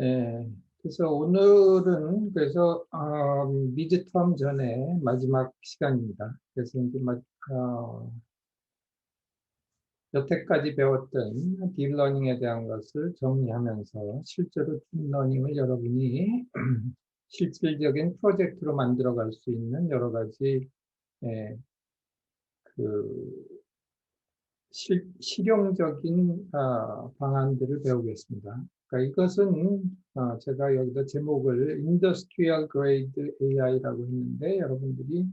예, 그래서 오늘은 미드텀 전에 마지막 시간입니다. 그래서 이제 여태까지 배웠던 딥러닝에 대한 것을 정리하면서 실제로 딥러닝을 여러분이 실질적인 프로젝트로 만들어갈 수 있는 여러 가지 예, 그 실용적인 방안들을 배우겠습니다. 그러니까 이것은 제가 여기다 제목을 Industrial Grade AI라고 했는데 여러분들이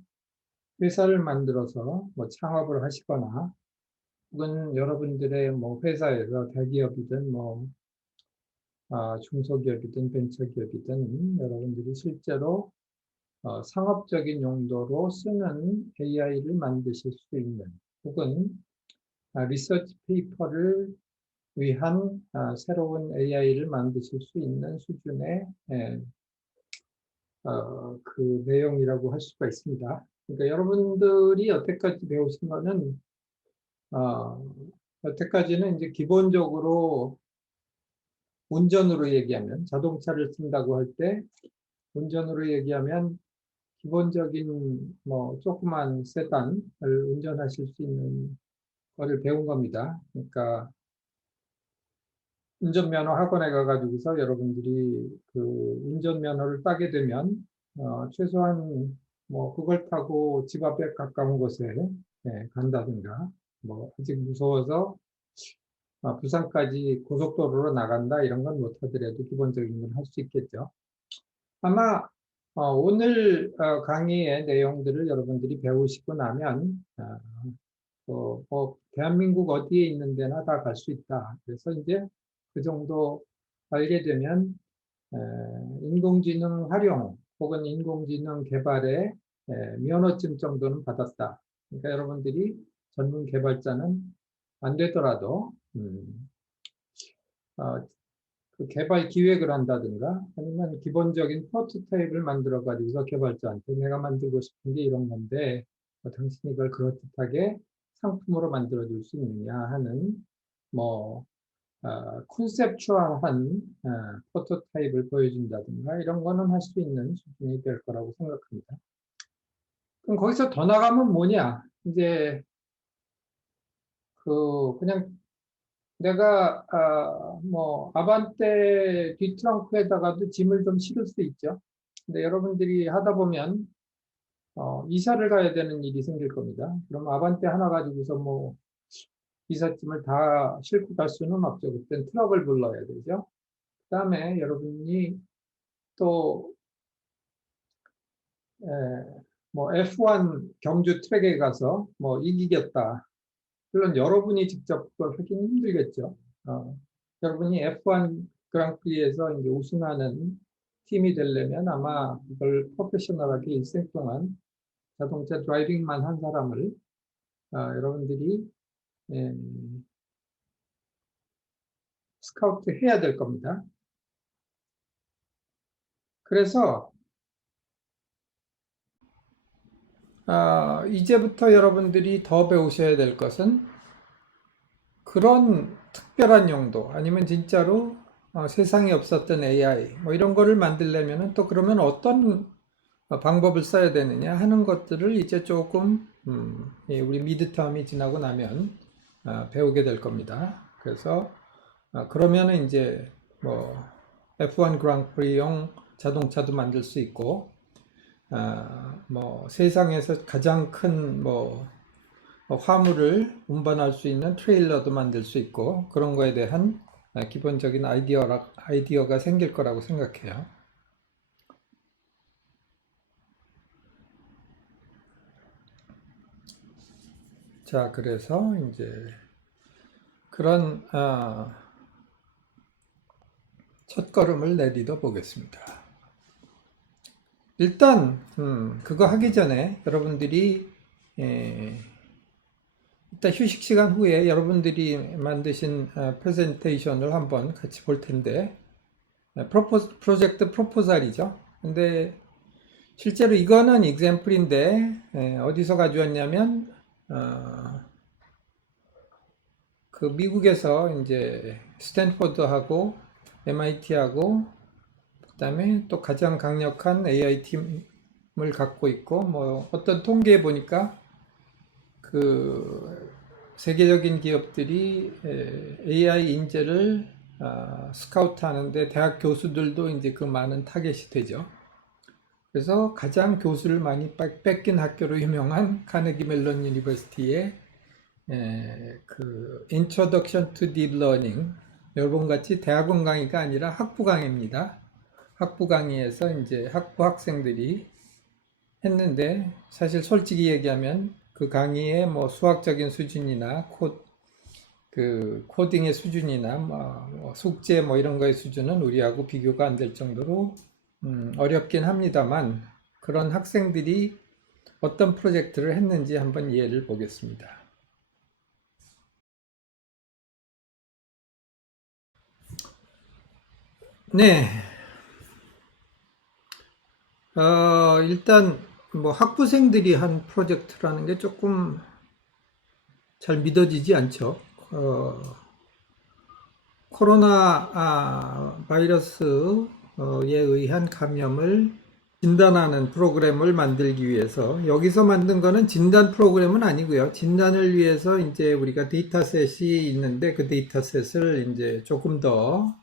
회사를 만들어서 뭐 창업을 하시거나 혹은 여러분들의 뭐 회사에서 대기업이든 중소기업이든 벤처기업이든 여러분들이 실제로 상업적인 용도로 쓰는 AI를 만드실 수 있는 혹은 리서치 페이퍼를 위한 새로운 AI를 만드실 수 있는 수준의 그 내용이라고 할 수가 있습니다. 그러니까 여러분들이 여태까지 배우신 거는 어, 여태까지는 이제 기본적으로 운전으로 얘기하면 자동차를 쓴다고 할 때 운전으로 얘기하면 기본적인 뭐 조그만 세단을 운전하실 수 있는 거를 배운 겁니다. 그러니까 운전면허 학원에 가가지고서 여러분들이 그 운전면허를 따게 되면 최소한 뭐 그걸 타고 집 앞에 가까운 곳에 간다든가 뭐 아직 무서워서 부산까지 고속도로로 나간다 이런 건 못하더라도 기본적인 건 할 수 있겠죠. 아마 오늘 강의의 내용들을 여러분들이 배우시고 나면 대한민국 어디에 있는 데나 다 갈 수 있다. 그래서 이제 그 정도 알게 되면 에, 인공지능 활용 혹은 인공지능 개발에 면허증 정도는 받았다. 그러니까 여러분들이 전문 개발자는 안 되더라도 어, 그 개발 기획을 한다든가 아니면 기본적인 프로토타입을 만들어 가지고서 개발자한테 내가 만들고 싶은 게 이런 건데 당신이 이걸 그럴듯하게 상품으로 만들어 줄 수 있느냐 하는 뭐 컨셉추얼한 프로토타입을 보여준다든가 이런 거는 할 수 있는 수준이 될 거라고 생각합니다. 그럼 거기서 더 나가면 뭐냐? 이제 그냥 내가 뭐 아반떼 뒷트렁크에다가도 짐을 좀 실을 수 있죠. 근데 여러분들이 하다 보면 이사를 가야 되는 일이 생길 겁니다. 그럼 아반떼 하나 가지고서 뭐 이삿짐을 다 싣고 갈 수는 없죠. 그땐 트럭을 불러야 되죠. 그다음에 여러분이 또 뭐 F1 경주 트랙에 가서 뭐 이기겠다. 물론 여러분이 직접 그걸 하기는 힘들겠죠. 여러분이 F1 그랑프리에서 이제 우승하는 팀이 되려면 아마 그걸 프로페셔널하게 일생 동안 자동차 드라이빙만 한 사람을 여러분들이 예, 스카우트 해야 될 겁니다. 그래서 이제부터 여러분들이 더 배우셔야 될 것은 그런 특별한 용도 아니면 진짜로 세상에 없었던 AI 뭐 이런 거를 만들려면은 또 그러면 어떤 방법을 써야 되느냐 하는 것들을 이제 조금 우리 미드텀이 지나고 나면 배우게 될 겁니다. 그래서 그러면은 이제 뭐 F1 그랑프리용 자동차도 만들 수 있고 뭐 세상에서 가장 큰 뭐 화물을 운반할 수 있는 트레일러도 만들 수 있고 그런 거에 대한 기본적인 아이디어가 생길 거라고 생각해요. 자, 그래서 이제 그런 첫걸음을 내딛어 보겠습니다. 일단 그거 하기 전에 여러분들이 일단 휴식 시간 후에 여러분들이 만드신 프레젠테이션을 한번 같이 볼 텐데 프로젝트 프로포잘이죠. 근데 실제로 이거는 example인데 어디서 가져왔냐면 그 미국에서 이제 스탠포드하고 MIT하고 그다음에 또 가장 강력한 AI 팀을 갖고 있고 뭐 어떤 통계에 보니까 그 세계적인 기업들이 AI 인재를 스카우트 하는데 대학 교수들도 이제 그 많은 타겟이 되죠. 그래서 가장 교수를 많이 뺏긴 학교로 유명한 카네기 멜론 유니버시티의 그 Introduction to Deep Learning 여러분 같이 대학원 강의가 아니라 학부 강의입니다. 학부 강의에서 이제 학부 학생들이 했는데 사실 솔직히 얘기하면 그 강의의 뭐 수학적인 수준이나 그 코딩의 수준이나 뭐 숙제 뭐 이런 거의 수준은 우리하고 비교가 안 될 정도로 어렵긴 합니다만 그런 학생들이 어떤 프로젝트를 했는지 한번 예를 보겠습니다. 네, 일단 뭐 학부생들이 한 프로젝트라는 게 조금 잘 믿어지지 않죠. 코로나 바이러스에 의한 감염을 진단하는 프로그램을 만들기 위해서 여기서 만든 거는 진단 프로그램은 아니고요. 진단을 위해서 이제 우리가 데이터셋이 있는데 그 데이터셋을 이제 조금 더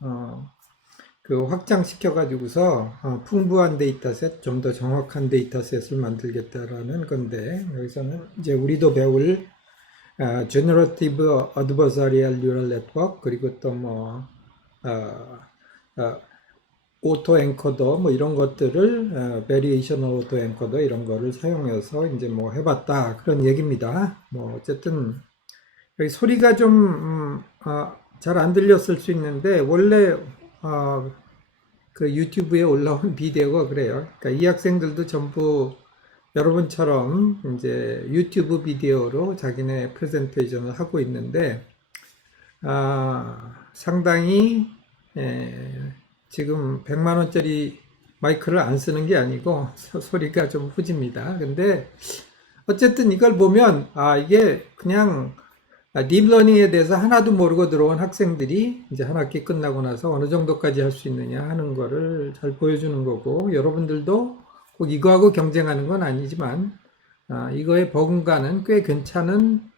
그 확장시켜 가지고서 풍부한 데이터셋, 좀 더 정확한 데이터셋을 만들겠다라는 건데 여기서는 이제 우리도 배울 Generative Adversarial Neural Network 그리고 또 뭐 오토 엔코더 뭐 이런 것들을 베리에이셔널 오토 엔코더 이런 거를 사용해서 이제 뭐 해봤다 그런 얘기입니다. 뭐 어쨌든 여기 소리가 좀 잘 안 들렸을 수 있는데 원래 그 유튜브에 올라온 비디오가 그래요. 그러니까 이 학생들도 전부 여러분처럼 이제 유튜브 비디오로 자기네 프레젠테이션을 하고 있는데 상당히 지금 100만 원짜리 마이크를 안 쓰는 게 아니고 소리가 좀 후집니다. 근데 어쨌든 이걸 보면 이게 그냥 딥러닝에 대해서 하나도 모르고 들어온 학생들이 이제 한 학기 끝나고 나서 어느 정도까지 할 수 있느냐 하는 거를 잘 보여주는 거고 여러분들도 꼭 이거하고 경쟁하는 건 아니지만 이거에 버금가는 꽤 괜찮은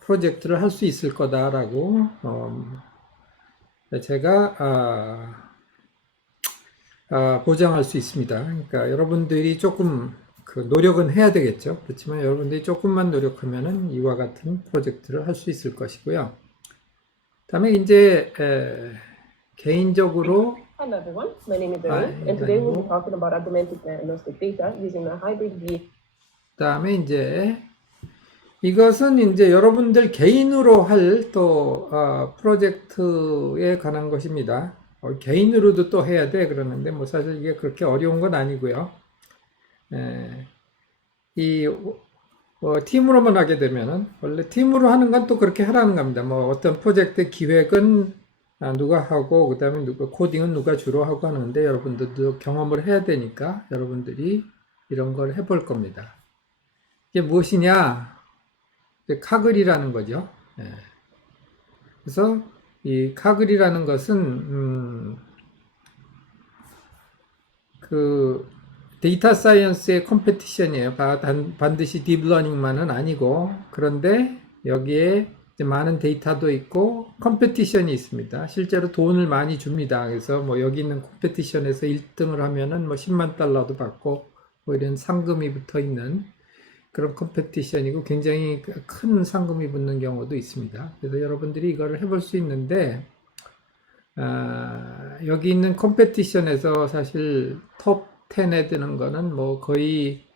프로젝트를 할 수 있을 거다라고 제가 보장할 수 있습니다. 그러니까 여러분들이 조금 그 노력은 해야 되겠죠. 그렇지만 여러분들이 조금만 노력하면은 이와 같은 프로젝트를 할 수 있을 것이고요. 다음에 이제 개인적으로 Hello everyone, my name is Erin, and today we'll be talking about augmented diagnostic data using a hybrid V. 다음에 이제 이것은 이제 여러분들 개인으로 할 또 프로젝트에 관한 것입니다. 개인으로도 또 해야 돼 그러는데 뭐 사실 이게 그렇게 어려운 건 아니고요. 이 팀으로만 하게 되면은 원래 팀으로 하는 건 또 그렇게 하라는 겁니다. 뭐 어떤 프로젝트 기획은 누가 하고 그다음에 누가 코딩은 누가 주로 하고 하는데 여러분들도 경험을 해야 되니까 여러분들이 이런 걸 해볼 겁니다. 이게 무엇이냐? 카글이라는 거죠. 그래서 이 카글이라는 것은 그 데이터 사이언스의 컴페티션이에요. 반드시 딥러닝만은 아니고 그런데 여기에 많은 데이터도 있고 컴페티션이 있습니다. 실제로 돈을 많이 줍니다. 그래서 뭐 여기 있는 컴페티션에서 1등을 하면은 뭐 10만 달러도 받고 뭐 이런 상금이 붙어 있는 그런 컴페티션이고 굉장히 큰 상금이 붙는 경우도 있습니다. 그래서 여러분들이 이거를 해볼 수 있는데 여기 있는 컴페티션에서 사실 톱 10에 드는 거는 뭐 거의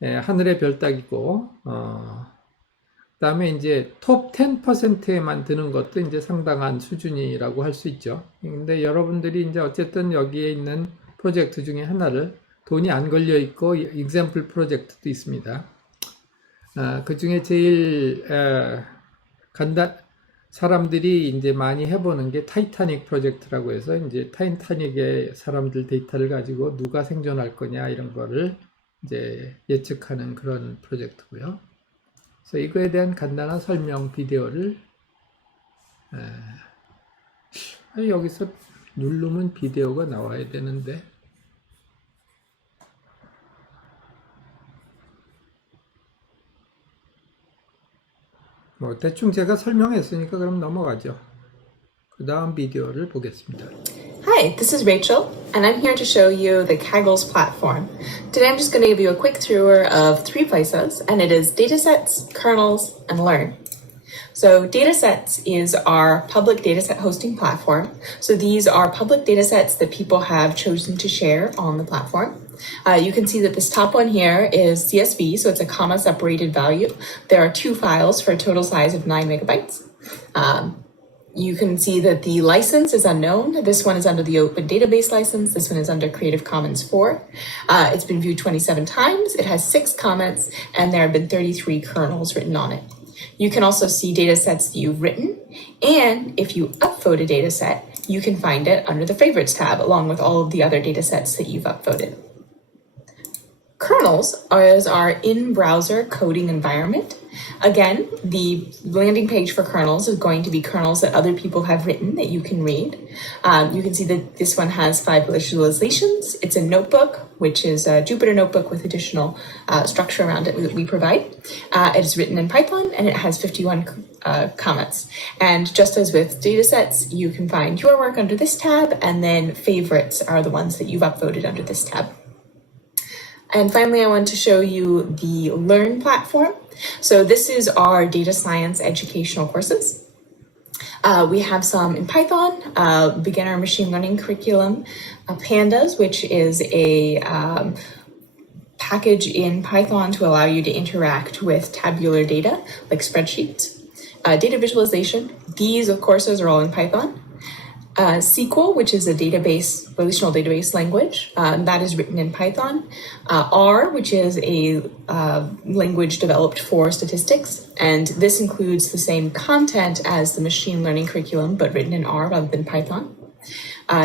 하늘의 별 따기고 그다음에 이제 톱 10%에만 드는 것도 이제 상당한 수준이라고 할 수 있죠. 근데 여러분들이 이제 어쨌든 여기에 있는 프로젝트 중에 하나를 돈이 안 걸려 있고 example 프로젝트도 있습니다. 그 중에 제일 사람들이 이제 많이 해보는 게 타이타닉 프로젝트라고 해서 이제 타이타닉의 사람들 데이터를 가지고 누가 생존할 거냐 이런 거를 이제 예측하는 그런 프로젝트고요. 그래서 이거에 대한 간단한 설명 비디오를 여기서 누르면 비디오가 나와야 되는데. 뭐 대충 제가 설명했으니까 그럼 넘어가죠. 그 다음 비디오를 보겠습니다. Hi, this is Rachel, and I'm here to show you the Kaggle's platform. Today I'm just going to give you a quick tour of 3 places, and it is Datasets, Kernels, and Learn. So Datasets is our public dataset hosting platform. So these are public datasets that people have chosen to share on the platform. You can see that this top one here is CSV, so it's a comma separated value. There are 2 files for a total size of 9 megabytes. You can see that the license is unknown. This one is under the Open Database license. This one is under Creative Commons 4. It's been viewed 27 times. It has 6 comments, and there have been 33 kernels written on it. You can also see data sets that you've written, and if you upvote a data set, you can find it under the Favorites tab, along with all of the other data sets that you've upvoted. Kernels is our in-browser coding environment. Again, the landing page for kernels is going to be kernels that other people have written that you can read. You can see that this one has 5 visualizations. It's a notebook, which is a Jupyter notebook with additional structure around it that we provide. It is written in Python, and it has 51 comments. And just as with datasets, you can find your work under this tab, and then favorites are the ones that you've upvoted under this tab. And finally, I want to show you the Learn platform. So this is our data science educational courses. We have some in Python, beginner machine learning curriculum, Pandas, which is a package in Python to allow you to interact with tabular data, like spreadsheets. Data visualization, these courses are all in Python. SQL, which is a relational database language, that is written in Python. R, which is a language developed for statistics, and this includes the same content as the machine learning curriculum, but written in R rather than Python.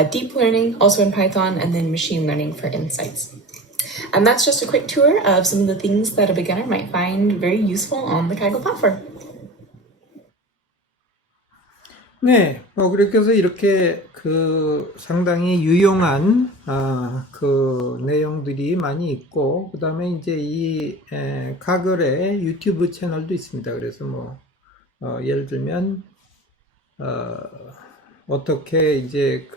Deep learning, also in Python, and then machine learning for insights. And that's just a quick tour of some of the things that a beginner might find very useful on the Kaggle platform. 네, 그렇게 해서 이렇게 상당히 유용한 그 내용들이 많이 있고, 그 다음에 이제 이 카글의 유튜브 채널도 있습니다. 그래서 뭐 예를 들면 어떻게 이제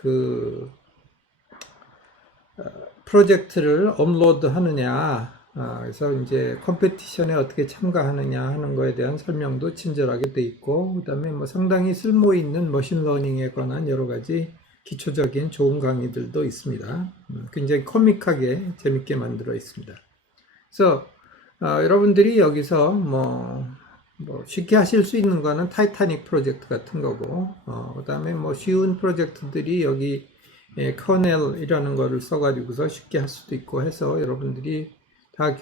프로젝트를 업로드 하느냐, 그래서 이제 컴페티션에 어떻게 참가하느냐 하는 거에 대한 설명도 친절하게 돼 있고, 그 다음에 뭐 상당히 쓸모 있는 머신러닝에 관한 여러 가지 기초적인 좋은 강의들도 있습니다. 굉장히 코믹하게 재밌게 만들어 있습니다. 그래서 여러분들이 여기서 뭐 쉽게 하실 수 있는 거는 타이타닉 프로젝트 같은 거고, 그 다음에 뭐 쉬운 프로젝트들이 여기 커넬이라는 거를 써가지고서 쉽게 할 수도 있고 해서 여러분들이 다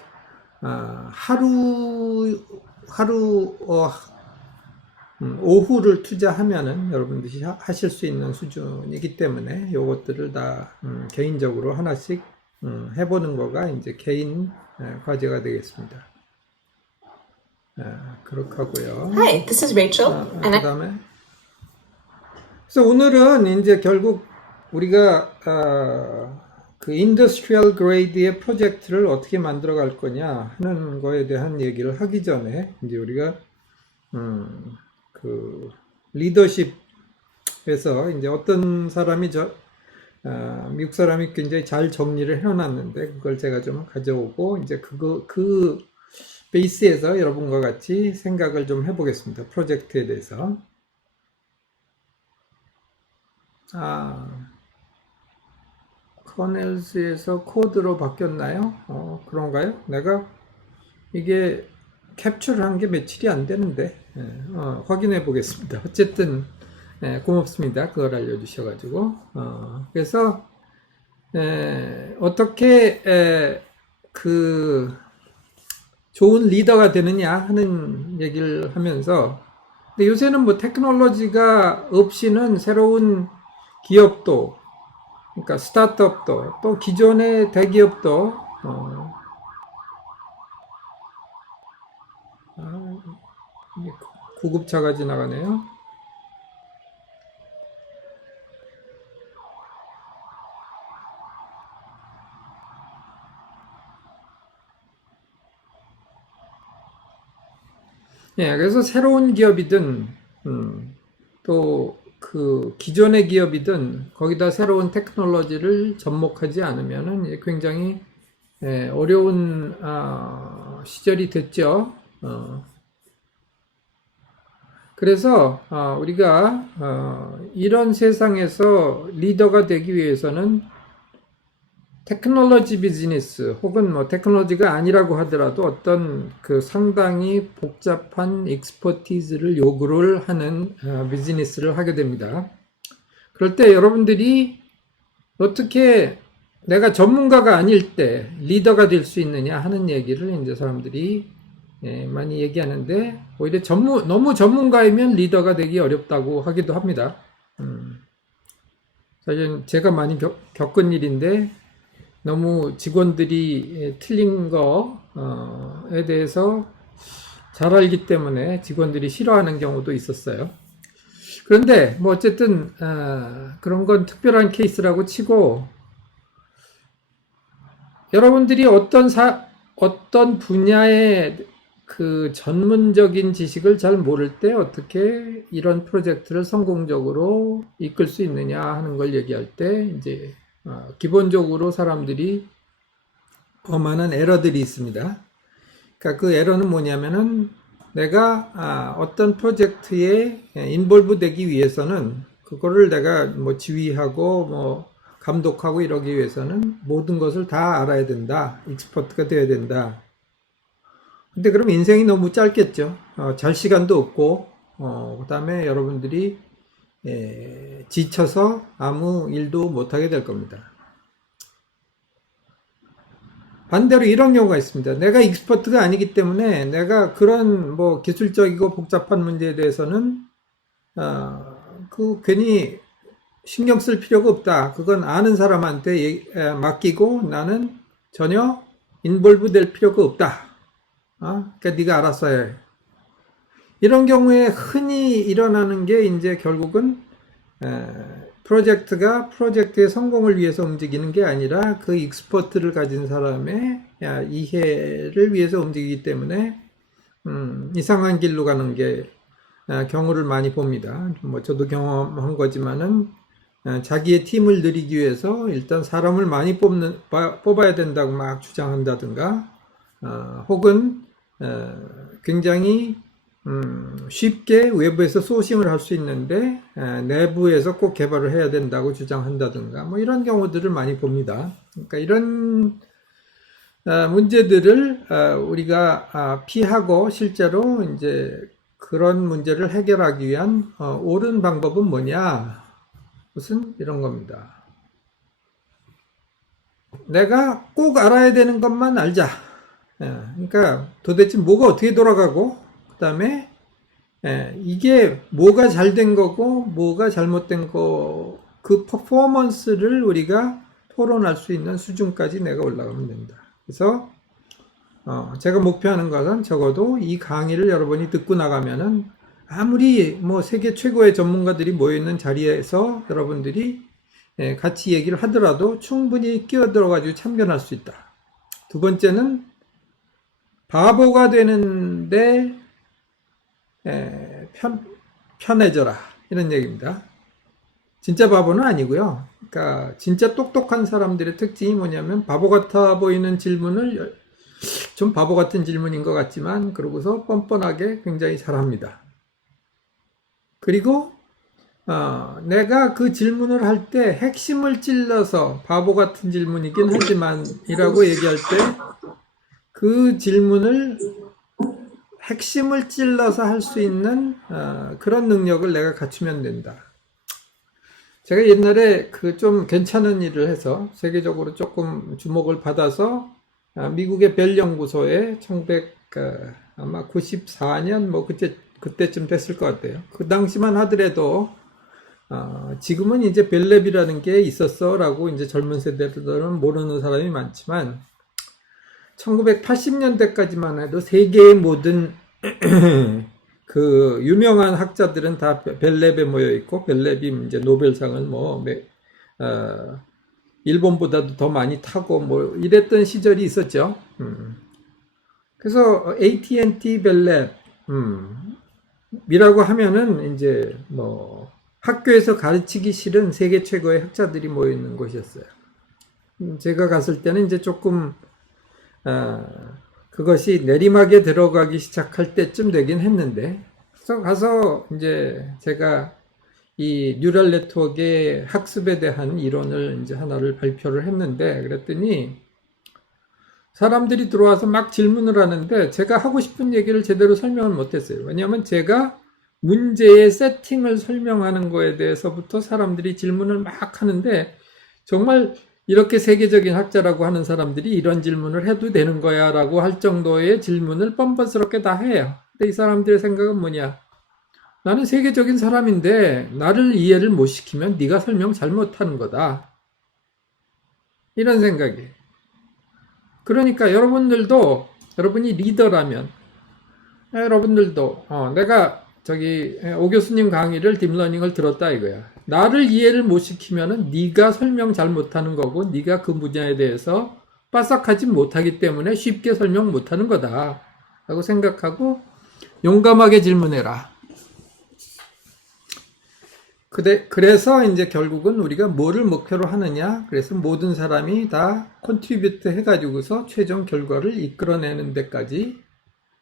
오후를 투자하면은 여러분들이 하실 수 있는 수준이기 때문에 요것들을 다 개인적으로 하나씩 해보는 거가 이제 개인 과제가 되겠습니다. 그렇게 하고요. Hi, this is Rachel. And 그다음에 그래서 오늘은 이제 결국 우리가 그 인더스트리얼 그레이드의 프로젝트를 어떻게 만들어 갈 거냐 하는 거에 대한 얘기를 하기 전에 이제 우리가 그 리더십에서 이제 어떤 사람이 미국 사람이 굉장히 잘 정리를 해놨는데 그걸 제가 좀 가져오고 이제 그 베이스에서 여러분과 같이 생각을 좀 해보겠습니다. 프로젝트에 대해서. 커넬스에서 코드로 바뀌었나요? 그런가요? 내가 이게 캡처를 한 게 며칠이 안 되는데 확인해 보겠습니다. 어쨌든 고맙습니다. 그걸 알려주셔가지고 그래서 어떻게 좋은 리더가 되느냐 하는 얘기를 하면서 근데 요새는 뭐 테크놀로지가 없이는 새로운 기업도 그러니까 스타트업도 또 기존의 대기업도 구급차가 지나가네요. 예, 그래서 새로운 기업이든, 또 그 기존의 기업이든 거기다 새로운 테크놀로지를 접목하지 않으면은 이제 굉장히 어려운 시절이 됐죠. 그래서 우리가 이런 세상에서 리더가 되기 위해서는 테크놀로지 비즈니스 혹은 뭐 테크놀로지가 아니라고 하더라도 어떤 그 상당히 복잡한 익스퍼티즈를 요구를 하는 비즈니스를 하게 됩니다. 그럴 때 여러분들이 어떻게 내가 전문가가 아닐 때 리더가 될 수 있느냐 하는 얘기를 이제 사람들이 많이 얘기하는데, 오히려 너무 전문가이면 리더가 되기 어렵다고 하기도 합니다. 사실 제가 많이 겪은 일인데, 너무 직원들이 틀린 거에 대해서 잘 알기 때문에 직원들이 싫어하는 경우도 있었어요. 그런데 뭐 어쨌든 그런 건 특별한 케이스라고 치고, 여러분들이 어떤 분야의 그 전문적인 지식을 잘 모를 때 어떻게 이런 프로젝트를 성공적으로 이끌 수 있느냐 하는 걸 얘기할 때, 이제 기본적으로 사람들이 범하는 에러들이 있습니다. 그러니까 그 에러는 뭐냐면은, 내가 어떤 프로젝트에 인볼브 되기 위해서는 그거를 내가 뭐 지휘하고 뭐 감독하고 이러기 위해서는 모든 것을 다 알아야 된다. 익스퍼트가 되어야 된다. 근데 그럼 인생이 너무 짧겠죠. 잘 시간도 없고, 그 다음에 여러분들이 지쳐서 아무 일도 못하게 될 겁니다. 반대로 이런 경우가 있습니다. 내가 익스퍼트가 아니기 때문에 내가 그런 뭐 기술적이고 복잡한 문제에 대해서는 괜히 신경 쓸 필요가 없다. 그건 아는 사람한테 맡기고 나는 전혀 인볼브 될 필요가 없다. 그러니까 네가 알아서 해. 이런 경우에 흔히 일어나는 게 이제 결국은 프로젝트의 성공을 위해서 움직이는 게 아니라 그 익스퍼트를 가진 사람의 이해를 위해서 움직이기 때문에 이상한 길로 가는 게 경우를 많이 봅니다. 뭐 저도 경험한 거지만은 자기의 팀을 늘리기 위해서 일단 사람을 많이 뽑아야 된다고 막 주장한다든가, 혹은 굉장히 쉽게 외부에서 소싱을 할 수 있는데 내부에서 꼭 개발을 해야 된다고 주장한다든가, 뭐 이런 경우들을 많이 봅니다. 그러니까 이런 문제들을 우리가 피하고 실제로 이제 그런 문제를 해결하기 위한 옳은 방법은 뭐냐? 무슨 이런 겁니다. 내가 꼭 알아야 되는 것만 알자. 그러니까 도대체 뭐가 어떻게 돌아가고, 그 다음에 이게 뭐가 잘 된 거고 뭐가 잘못된 거, 그 퍼포먼스를 우리가 토론할 수 있는 수준까지 내가 올라가면 된다. 그래서 제가 목표하는 것은 적어도 이 강의를 여러분이 듣고 나가면은, 아무리 뭐 세계 최고의 전문가들이 모여있는 자리에서 여러분들이 같이 얘기를 하더라도 충분히 끼어들어가지고 참견할 수 있다. 두 번째는, 바보가 되는데 편해져라, 이런 얘기입니다. 진짜 바보는 아니고요. 그러니까 진짜 똑똑한 사람들의 특징이 뭐냐면, 바보 같아 보이는 질문을 좀 바보 같은 질문인 것 같지만 그러고서 뻔뻔하게 굉장히 잘합니다. 그리고 내가 그 질문을 할 때 핵심을 찔러서, 바보 같은 질문이긴 하지만 이라고 얘기할 때 그 질문을 핵심을 찔러서 할 수 있는 그런 능력을 내가 갖추면 된다. 제가 옛날에 그 좀 괜찮은 일을 해서 세계적으로 조금 주목을 받아서 미국의 벨 연구소에 아마 94년 뭐 그때쯤 됐을 것 같아요. 그 당시만 하더라도 지금은 이제 벨랩이라는 게 있었어라고 이제 젊은 세대들은 모르는 사람이 많지만, 1980년대까지만 해도 세계의 모든 그 유명한 학자들은 다 벨랩에 모여 있고, 벨랩이 이제 노벨상을 일본보다도 더 많이 타고 뭐 이랬던 시절이 있었죠. 그래서 AT&T 벨랩, 이라고 하면은 이제 뭐 학교에서 가르치기 싫은 세계 최고의 학자들이 모여 있는 곳이었어요. 제가 갔을 때는 이제 조금 그것이 내리막에 들어가기 시작할 때쯤 되긴 했는데, 그래서 가서 이제 제가 이 뉴럴 네트워크의 학습에 대한 이론을 이제 하나를 발표를 했는데, 그랬더니 사람들이 들어와서 막 질문을 하는데 제가 하고 싶은 얘기를 제대로 설명을 못했어요. 왜냐하면 제가 문제의 세팅을 설명하는 거에 대해서부터 사람들이 질문을 막 하는데, 정말 이렇게 세계적인 학자라고 하는 사람들이 이런 질문을 해도 되는 거야 라고 할 정도의 질문을 뻔뻔스럽게 다 해요. 근데 이 사람들의 생각은 뭐냐? 나는 세계적인 사람인데 나를 이해를 못 시키면 네가 설명 잘못하는 거다. 이런 생각이에요. 그러니까 여러분들도, 여러분이 리더라면 여러분들도 내가 저기 오 교수님 강의를 딥러닝을 들었다 이거야. 나를 이해를 못 시키면은 네가 설명 잘 못하는 거고, 네가 그 분야에 대해서 빠삭하지 못하기 때문에 쉽게 설명 못하는 거다 라고 생각하고 용감하게 질문해라. 그래서 이제 결국은 우리가 뭐를 목표로 하느냐, 그래서 모든 사람이 다 컨트리뷰트 해가지고서 최종 결과를 이끌어내는 데까지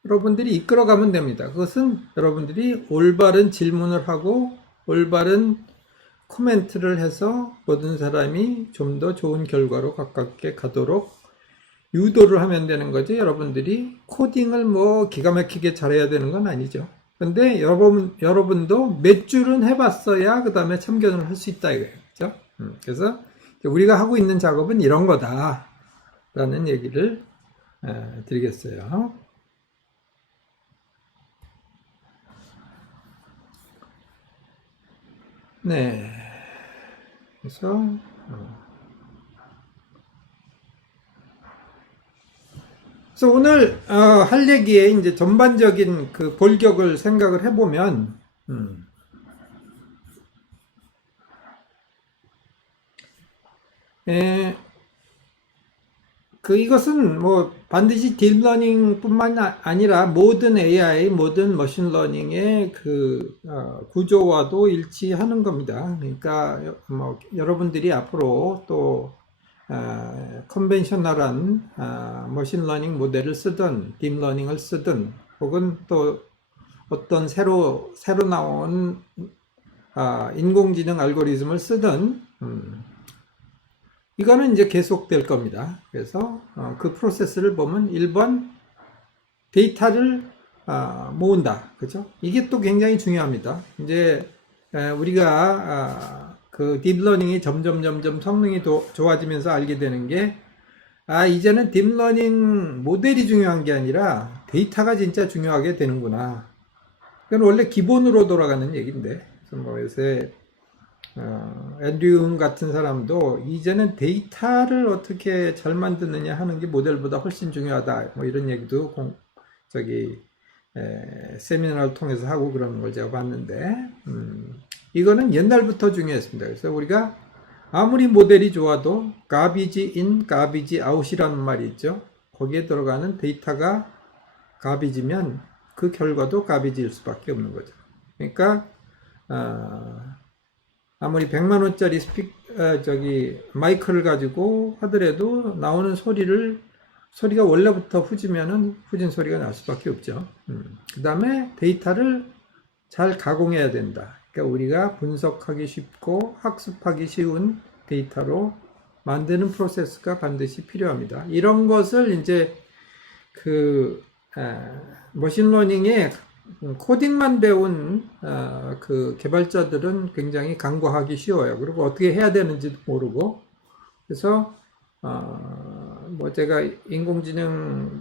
여러분들이 이끌어가면 됩니다. 그것은 여러분들이 올바른 질문을 하고 올바른 코멘트를 해서 모든 사람이 좀 더 좋은 결과로 가깝게 가도록 유도를 하면 되는 거지, 여러분들이 코딩을 뭐 기가 막히게 잘해야 되는 건 아니죠. 근데 여러분도 몇 줄은 해봤어야 그 다음에 참견을 할 수 있다 이거예요. 그렇죠? 그래서 우리가 하고 있는 작업은 이런 거다 라는 얘기를 드리겠어요. 네. 그래서 오늘 할 얘기에 이제 전반적인 그 볼격을 생각을 해보면, 이것은 뭐 반드시 딥러닝뿐만 아니라 모든 AI, 모든 머신러닝의 그 구조와도 일치하는 겁니다. 그러니까 뭐 여러분들이 앞으로 또 컨벤셔널한 머신러닝 모델을 쓰든 딥러닝을 쓰든, 혹은 또 어떤 새로 나온 인공지능 알고리즘을 쓰든 이거는 이제 계속될 겁니다. 그래서 그 프로세스를 보면 1번 데이터를 모은다. 그죠? 이게 또 굉장히 중요합니다. 이제 우리가 그 딥러닝이 점점 성능이 좋아지면서 알게 되는 게, 이제는 딥러닝 모델이 중요한 게 아니라 데이터가 진짜 중요하게 되는구나. 그건 원래 기본으로 돌아가는 얘기인데, 그래서 뭐 요새 앤드류 같은 사람도 이제는 데이터를 어떻게 잘 만드느냐 하는 게 모델보다 훨씬 중요하다, 뭐 이런 얘기도 세미나를 통해서 하고 그러는 걸 제가 봤는데, 이거는 옛날부터 중요했습니다. 그래서 우리가 아무리 모델이 좋아도 garbage in, garbage out이라는 말이 있죠. 거기에 들어가는 데이터가 garbage면 그 결과도 garbage일 수밖에 없는 거죠. 그러니까 아무리 100만 원짜리 마이크를 가지고 하더라도 나오는 소리가 원래부터 후지면은 후진 소리가 날 수밖에 없죠. 그 다음에 데이터를 잘 가공해야 된다. 그러니까 우리가 분석하기 쉽고 학습하기 쉬운 데이터로 만드는 프로세스가 반드시 필요합니다. 이런 것을 이제 머신러닝의 코딩만 배운 그 개발자들은 굉장히 간과하기 쉬워요. 그리고 어떻게 해야 되는지도 모르고. 그래서 뭐 제가 인공지능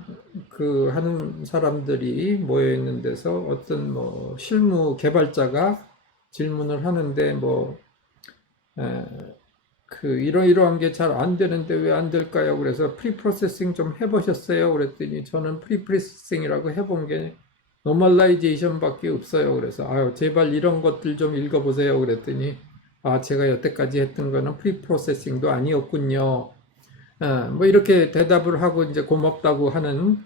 하는 사람들이 모여 있는 데서 어떤 뭐 실무 개발자가 질문을 하는데, 뭐 이러이러한 게 잘 안 되는데 왜 안 될까요? 그래서 프리프로세싱 좀 해보셨어요? 그랬더니 저는 프리프로세싱이라고 해본 게 노멀라이제이션 밖에 없어요. 그래서 제발 이런 것들 좀 읽어보세요. 그랬더니 제가 여태까지 했던 거는 프리프로세싱도 아니었군요. 뭐 이렇게 대답을 하고 이제 고맙다고 하는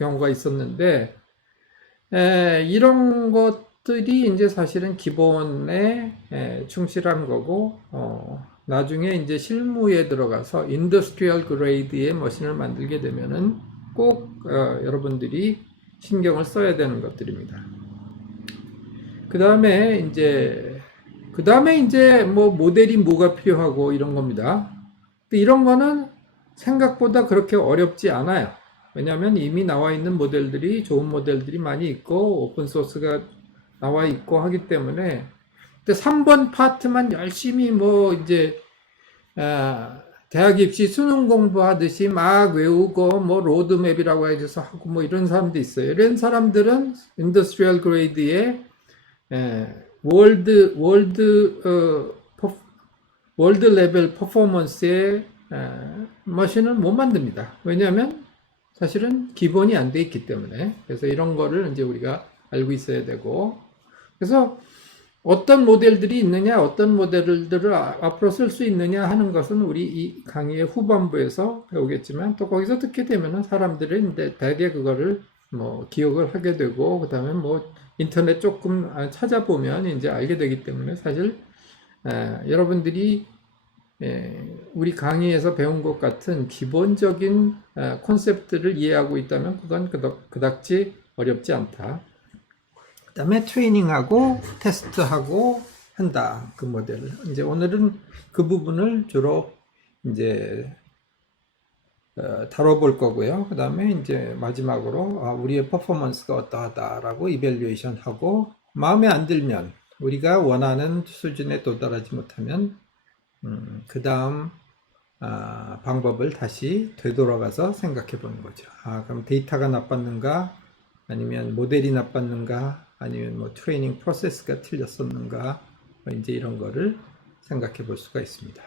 경우가 있었는데, 이런 것들이 이제 사실은 기본에 충실한 거고, 나중에 이제 실무에 들어가서 인더스트리얼 그레이드의 머신을 만들게 되면은 꼭 여러분들이 신경을 써야 되는 것들입니다. 그 다음에 이제 뭐 모델이 뭐가 필요하고 이런 겁니다. 근데 이런 거는 생각보다 그렇게 어렵지 않아요. 왜냐하면 이미 나와 있는 모델들이 좋은 모델들이 많이 있고 오픈소스가 나와 있고 하기 때문에. 근데 3번 파트만 열심히 뭐 이제 대학 입시 수능 공부하듯이 막 외우고 뭐 로드맵이라고 해서 하고 뭐 이런 사람도 있어요. 이런 사람들은 인더스트리얼 그레이드의 월드 레벨 퍼포먼스의 머신을 못 만듭니다. 왜냐하면 사실은 기본이 안 돼 있기 때문에. 그래서 이런 거를 이제 우리가 알고 있어야 되고, 그래서 어떤 모델들이 있느냐, 어떤 모델들을 앞으로 쓸 수 있느냐 하는 것은 우리 이 강의의 후반부에서 배우겠지만, 또 거기서 듣게 되면은 사람들이 이제 대개 그거를 뭐 기억을 하게 되고, 그 다음에 뭐 인터넷 조금 찾아보면 이제 알게 되기 때문에, 사실 여러분들이 우리 강의에서 배운 것 같은 기본적인 콘셉트를 이해하고 있다면 그건 그닥지 어렵지 않다. 그 다음에 트레이닝하고 테스트하고 한다. 그 모델을. 이제 오늘은 그 부분을 주로 이제 다뤄볼 거고요. 그 다음에 이제 마지막으로 우리의 퍼포먼스가 어떠하다라고 이밸류에이션 하고, 마음에 안 들면, 우리가 원하는 수준에 도달하지 못하면 그 다음 방법을 다시 되돌아가서 생각해 보는 거죠. 그럼 데이터가 나빴는가, 아니면 모델이 나빴는가, 아니면 뭐 트레이닝 프로세스가 틀렸었는가, 뭐 이제 이런 거를 생각해 볼 수가 있습니다.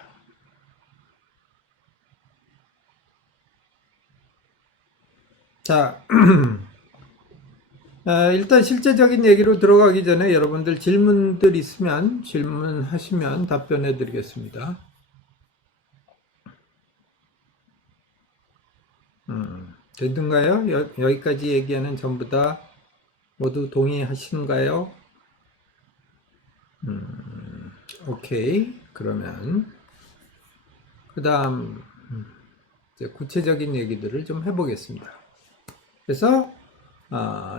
자, 일단 실제적인 얘기로 들어가기 전에 여러분들 질문들 있으면 질문하시면 답변해 드리겠습니다. 됐는가요? 여기까지 얘기하는 전부 다 모두 동의하시는가요? 오케이. 그러면 그 다음 구체적인 얘기들을 좀 해보겠습니다. 그래서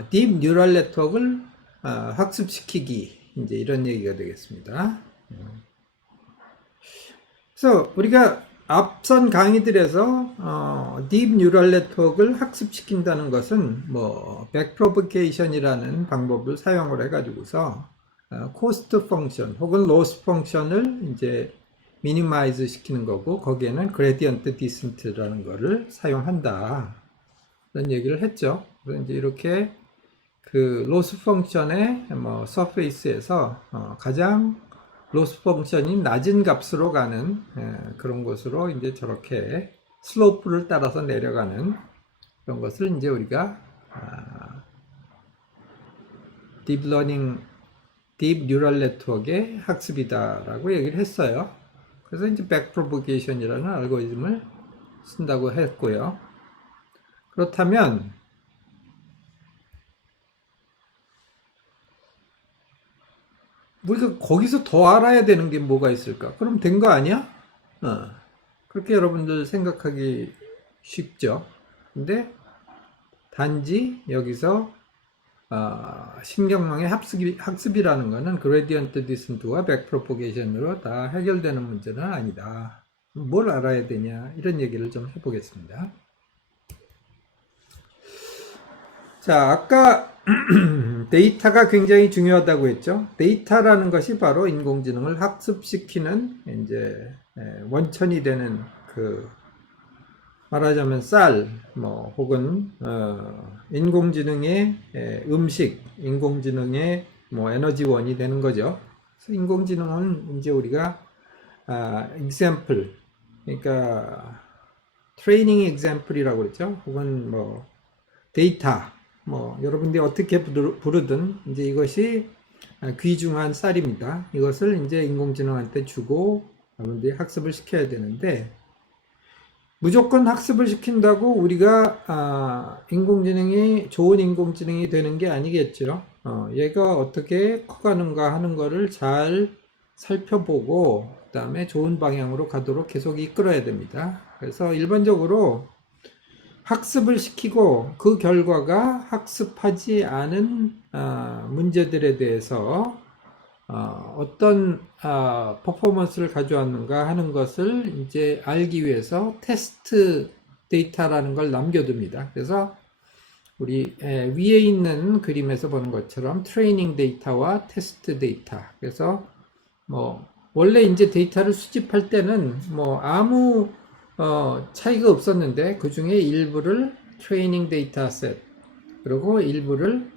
딥 뉴럴 네트워크를 학습시키기, 이제 이런 얘기가 되겠습니다. 그래서 우리가 앞선 강의들에서 딥 뉴럴 네트워크를 학습시킨다는 것은 뭐 백프로보케이션이라는 방법을 사용을 해가지고서 코스트 펑션 혹은 로스 펑션을 이제 미니마이즈 시키는 거고, 거기에는 그레디언트 디센트라는 거를 사용한다, 이런 얘기를 했죠. 그래서 이제 이렇게 그 로스 펑션의 뭐 서페이스에서 가장 로스 펑션이 낮은 값으로 가는 그런 곳으로 이제 저렇게 슬로프를 따라서 내려가는 그런 것을 이제 우리가 딥 뉴럴 네트워크의 학습이다라고 얘기를 했어요. 그래서 이제 백프로보게이션이라는 알고리즘을 쓴다고 했고요. 그렇다면 우리가 거기서 더 알아야 되는 게 뭐가 있을까? 그럼 된 거 아니야? 그렇게 여러분들 생각하기 쉽죠. 근데 단지 여기서 신경망의 학습이라는 것은 그레디언트 디센트와 백프로포게이션으로 다 해결되는 문제는 아니다. 뭘 알아야 되냐, 이런 얘기를 좀 해보겠습니다. 자, 아까 데이터가 굉장히 중요하다고 했죠. 데이터라는 것이 바로 인공지능을 학습시키는 이제 원천이 되는, 그 말하자면 쌀, 뭐 혹은 인공지능의 음식, 인공지능의 뭐 에너지원이 되는 거죠. 그래서 인공지능은 이제 우리가 example, 그러니까 트레이닝 example이라고 그랬죠. 혹은 뭐 데이터, 뭐 여러분들이 어떻게 부르든 이제 이것이 귀중한 쌀입니다. 이것을 이제 인공지능한테 주고 여러분들이 학습을 시켜야 되는데, 무조건 학습을 시킨다고 우리가 인공지능이 좋은 인공지능이 되는 게 아니겠죠. 얘가 어떻게 커가는가 하는 거를 잘 살펴보고 그다음에 좋은 방향으로 가도록 계속 이끌어야 됩니다. 그래서 일반적으로 학습을 시키고 그 결과가 학습하지 않은 문제들에 대해서 어떤 퍼포먼스를 가져왔는가 하는 것을 이제 알기 위해서 테스트 데이터라는 걸 남겨둡니다. 그래서 우리 위에 있는 그림에서 보는 것처럼 트레이닝 데이터와 테스트 데이터. 그래서 뭐 원래 이제 데이터를 수집할 때는 뭐 아무 차이가 없었는데 그 중에 일부를 트레이닝 데이터 셋 그리고 일부를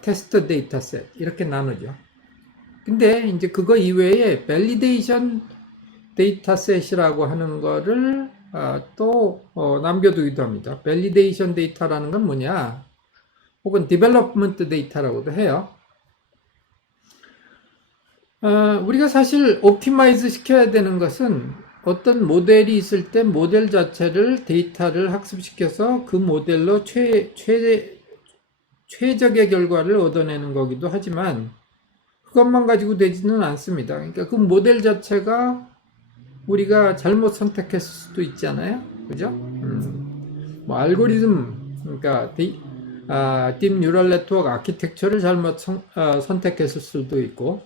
테스트 데이터 셋 이렇게 나누죠. 근데 이제 그거 이외에 밸리데이션 데이터셋이라고 하는 거를 또 남겨두기도 합니다. 밸리데이션 데이터라는 건 뭐냐? 혹은 디벨롭먼트 데이터라고도 해요. 우리가 사실 옵티마이즈 시켜야 되는 것은 어떤 모델이 있을 때 모델 자체를 데이터를 학습시켜서 그 모델로 최적의 결과를 얻어내는 거기도 하지만 그것만 가지고 되지는 않습니다. 그러니까 그 모델 자체가 우리가 잘못 선택했을 수도 있잖아요. 그죠? 뭐 알고리즘, 그러니까 딥 뉴럴 네트워크 아키텍처를 잘못 선택했을 수도 있고,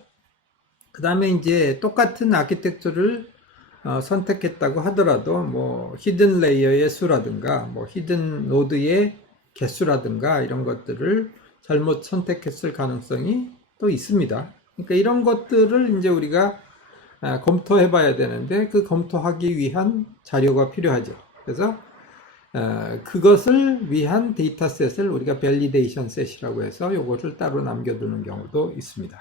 그 다음에 이제 똑같은 아키텍처를 선택했다고 하더라도 뭐 히든 레이어의 수라든가 뭐 히든 노드의 개수라든가 이런 것들을 잘못 선택했을 가능성이 또 있습니다. 그러니까 이런 것들을 이제 우리가 검토해 봐야 되는데 그 검토하기 위한 자료가 필요하죠. 그래서 그것을 위한 데이터셋을 우리가 밸리데이션 셋이라고 해서 요것을 따로 남겨두는 경우도 있습니다.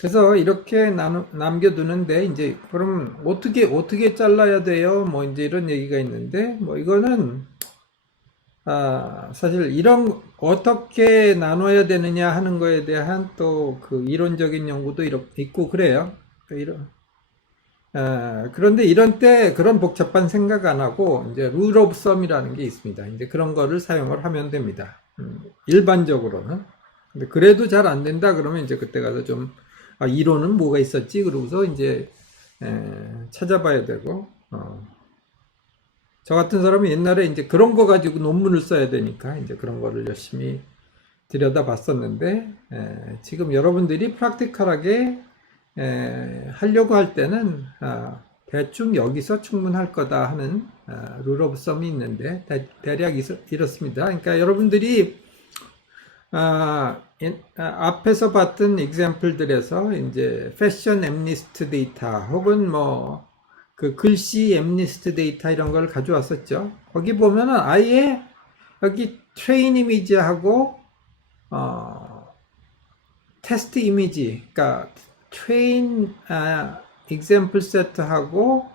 그래서 이렇게 남겨두는데 이제 그럼 어떻게 잘라야 돼요? 뭐 이제 이런 얘기가 있는데 뭐 이거는 사실 이런 어떻게 나눠야 되느냐 하는 거에 대한 또 그 이론적인 연구도 있고 그래요. 그런데 이런 때 그런 복잡한 생각 안 하고 이제 룰 오브 썸이라는 게 있습니다. 이제 그런 거를 사용을 하면 됩니다. 일반적으로는. 근데 그래도 잘 안 된다 그러면 이제 그때 가서 좀 이론은 뭐가 있었지? 그러고서 이제 찾아봐야 되고 저 같은 사람은 옛날에 이제 그런 거 가지고 논문을 써야 되니까 이제 그런 거를 열심히 들여다 봤었는데 지금 여러분들이 프랙티컬하게 하려고 할 때는 대충 여기서 충분할 거다 하는 룰 오브 썸이 있는데 대략 이렇습니다. 그러니까 여러분들이 앞에서 봤던 example들에서 이제 패션 엠니스트 데이터 혹은 뭐 그 글씨 엠니스트 데이터 이런 걸 가져왔었죠. 거기 보면은 아예 여기 트레인 이미지하고 테스트 이미지, 그러니까 트레인 example set하고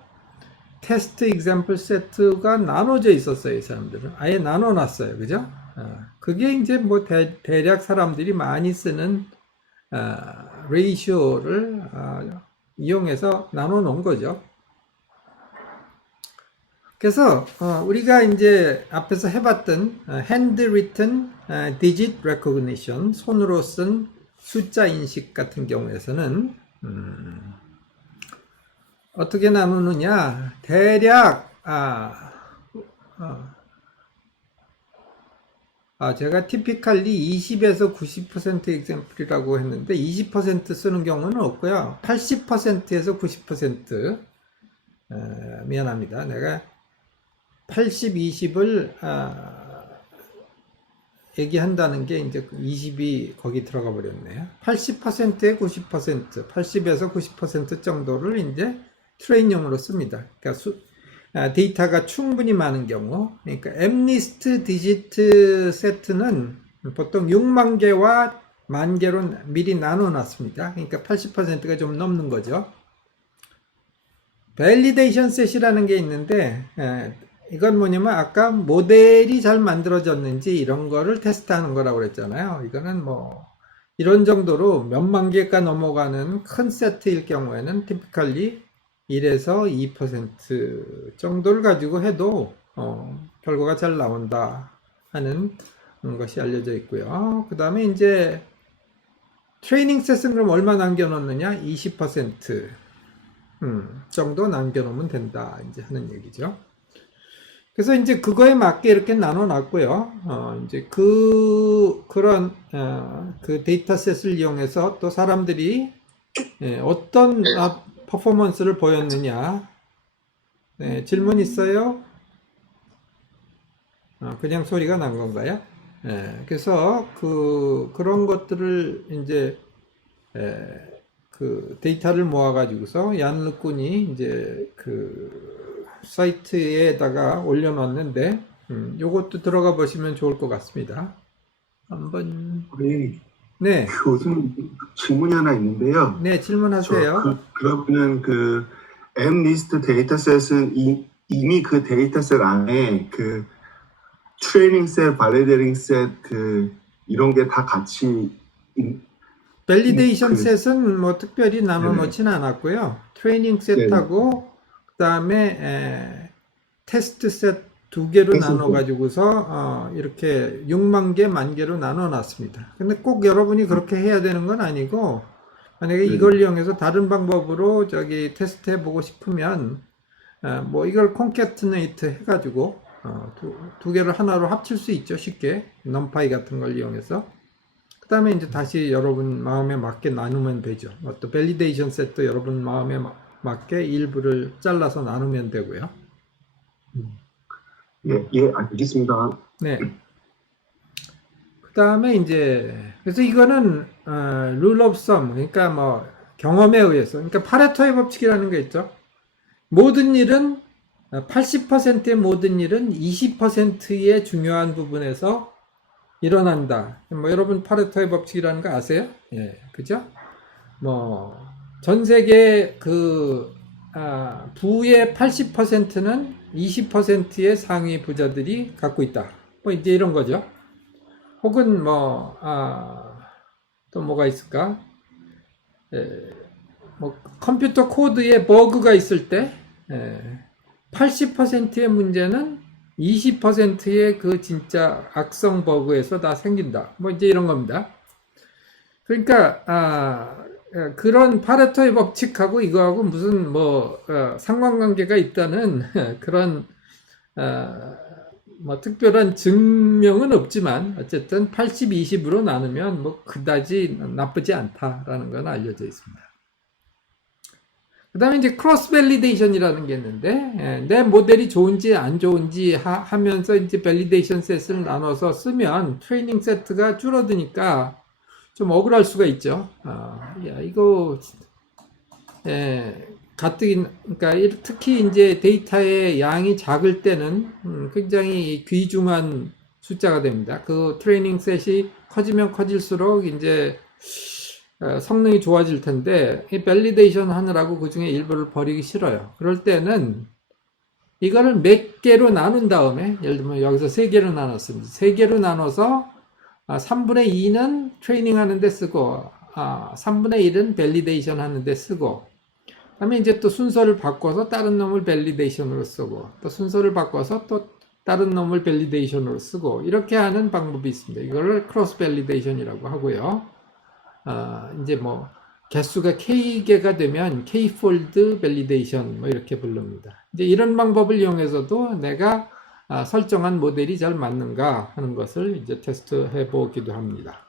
테스트 example set가 나눠져 있었어요. 이 사람들은 아예 나눠놨어요. 그죠? 그게 이제 뭐 대략 사람들이 많이 쓰는 레이쇼를 이용해서 나눠 놓은 거죠. 그래서 우리가 이제 앞에서 해봤던 handwritten digit recognition, 손으로 쓴 숫자 인식 같은 경우에서는 어떻게 나누느냐? 대략 제가 typically 20에서 90% example이라고 했는데 20% 쓰는 경우는 없고요. 80%에서 90% 미안합니다. 내가 80, 20을 얘기한다는 게 이제 20이 거기 들어가 버렸네요. 80%에 90%, 80에서 90% 정도를 이제 트레인용으로 씁니다. 그러니까 데이터가 충분히 많은 경우, 그러니까 엠니스트 디지트 세트는 보통 6만 개와 1만 개로 미리 나눠 놨습니다. 그러니까 80%가 좀 넘는 거죠. 밸리데이션 셋이라는 게 있는데 이건 뭐냐면 아까 모델이 잘 만들어졌는지 이런 거를 테스트하는 거라고 그랬잖아요. 이거는 뭐 이런 정도로 몇만 개가 넘어가는 큰 세트일 경우에는 typically 1에서 2% 정도를 가지고 해도 결과가 잘 나온다 하는 것이 알려져 있고요. 그 다음에 이제 트레이닝 셋은 그럼 얼마 남겨놓느냐? 20% 정도 남겨놓으면 된다 이제 하는 얘기죠. 그래서 이제 그거에 맞게 이렇게 나눠놨고요. 이제 그런 그 데이터셋을 이용해서 또 사람들이 어떤 퍼포먼스를 보였느냐. 네, 질문 있어요? 그냥 소리가 난 건가요? 그래서 그런 것들을 이제 그 데이터를 모아가지고서 얀 르꾼이 이제 그 사이트에다가 올려놨는데, 요것도 들어가 보시면 좋을 것 같습니다. 한번. 우리 네, 교수님 질문이 하나 있는데요. 네, 질문하세요. 그러면은 그 M리스트 데이터셋은 이미 그 데이터셋 안에 그 트레이닝 셋, 발리데이팅 셋 그 이런 게 다 같이 밸리데이션 그- 셋은 뭐 특별히 나눠 놓지는 않았고요. 트레이닝 셋하고 그다음에 테스트 셋 두 개로 테스트 나눠 가지고서 이렇게 6만 개, 만 개로 나눠 놨습니다. 근데 꼭 여러분이 그렇게 해야 되는 건 아니고, 만약에 이걸 이용해서 다른 방법으로 저기 테스트 해보고 싶으면 뭐 이걸 콘캐트네이트 해가지고 두 개를 하나로 합칠 수 있죠. 쉽게 넘파이 같은 걸 이용해서. 그 다음에 이제 다시 여러분 마음에 맞게 나누면 되죠. 또 밸리데이션 셋도 여러분 마음에 맞게 일부를 잘라서 나누면 되고요. 예, 알겠습니다. 네. 그 다음에 이제 그래서 이거는 rule of thumb, 그러니까 뭐 경험에 의해서, 그러니까 파레토의 법칙이라는 게 있죠. 모든 일은 80%의 모든 일은 20%의 중요한 부분에서 일어난다. 뭐 여러분 파레토의 법칙이라는 거 아세요? 예, 그죠? 뭐 전 세계 부의 80%는 20%의 상위 부자들이 갖고 있다. 뭐 이제 이런 거죠. 혹은 뭐 또 뭐가 있을까? 뭐 컴퓨터 코드에 버그가 있을 때 80%의 문제는 20%의 그 진짜 악성 버그에서 다 생긴다. 뭐 이제 이런 겁니다. 그러니까 그런 파레토의 법칙하고 이거하고 무슨 뭐 상관관계가 있다는 그런 뭐 특별한 증명은 없지만 어쨌든 80, 20으로 나누면 뭐 그다지 나쁘지 않다라는 건 알려져 있습니다. 그 다음에 이제 크로스 밸리데이션이라는 게 있는데, 내 모델이 좋은지 안 좋은지 하면서 이제 밸리데이션 셋을 나눠서 쓰면 트레이닝 세트가 줄어드니까 좀 억울할 수가 있죠. 이거, 가뜩이, 그러니까 특히 이제 데이터의 양이 작을 때는 굉장히 귀중한 숫자가 됩니다. 그 트레이닝 셋이 커지면 커질수록 이제 성능이 좋아질 텐데, 이 밸리데이션 하느라고 그 중에 일부를 버리기 싫어요. 그럴 때는 이거를 몇 개로 나눈 다음에, 예를 들면 여기서 3개로 나눴습니다. 3개로 나눠서 3분의 2는 트레이닝 하는데 쓰고, 3분의 1은 밸리데이션 하는데 쓰고, 그 다음에 이제 또 순서를 바꿔서 다른 놈을 밸리데이션으로 쓰고, 또 순서를 바꿔서 또 다른 놈을 밸리데이션으로 쓰고, 이렇게 하는 방법이 있습니다. 이거를 크로스 밸리데이션이라고 하고요. 이제 뭐 개수가 K개가 되면 K-fold validation 뭐 이렇게 부릅니다. 이제 이런 방법을 이용해서도 내가 설정한 모델이 잘 맞는가 하는 것을 이제 테스트해 보기도 합니다.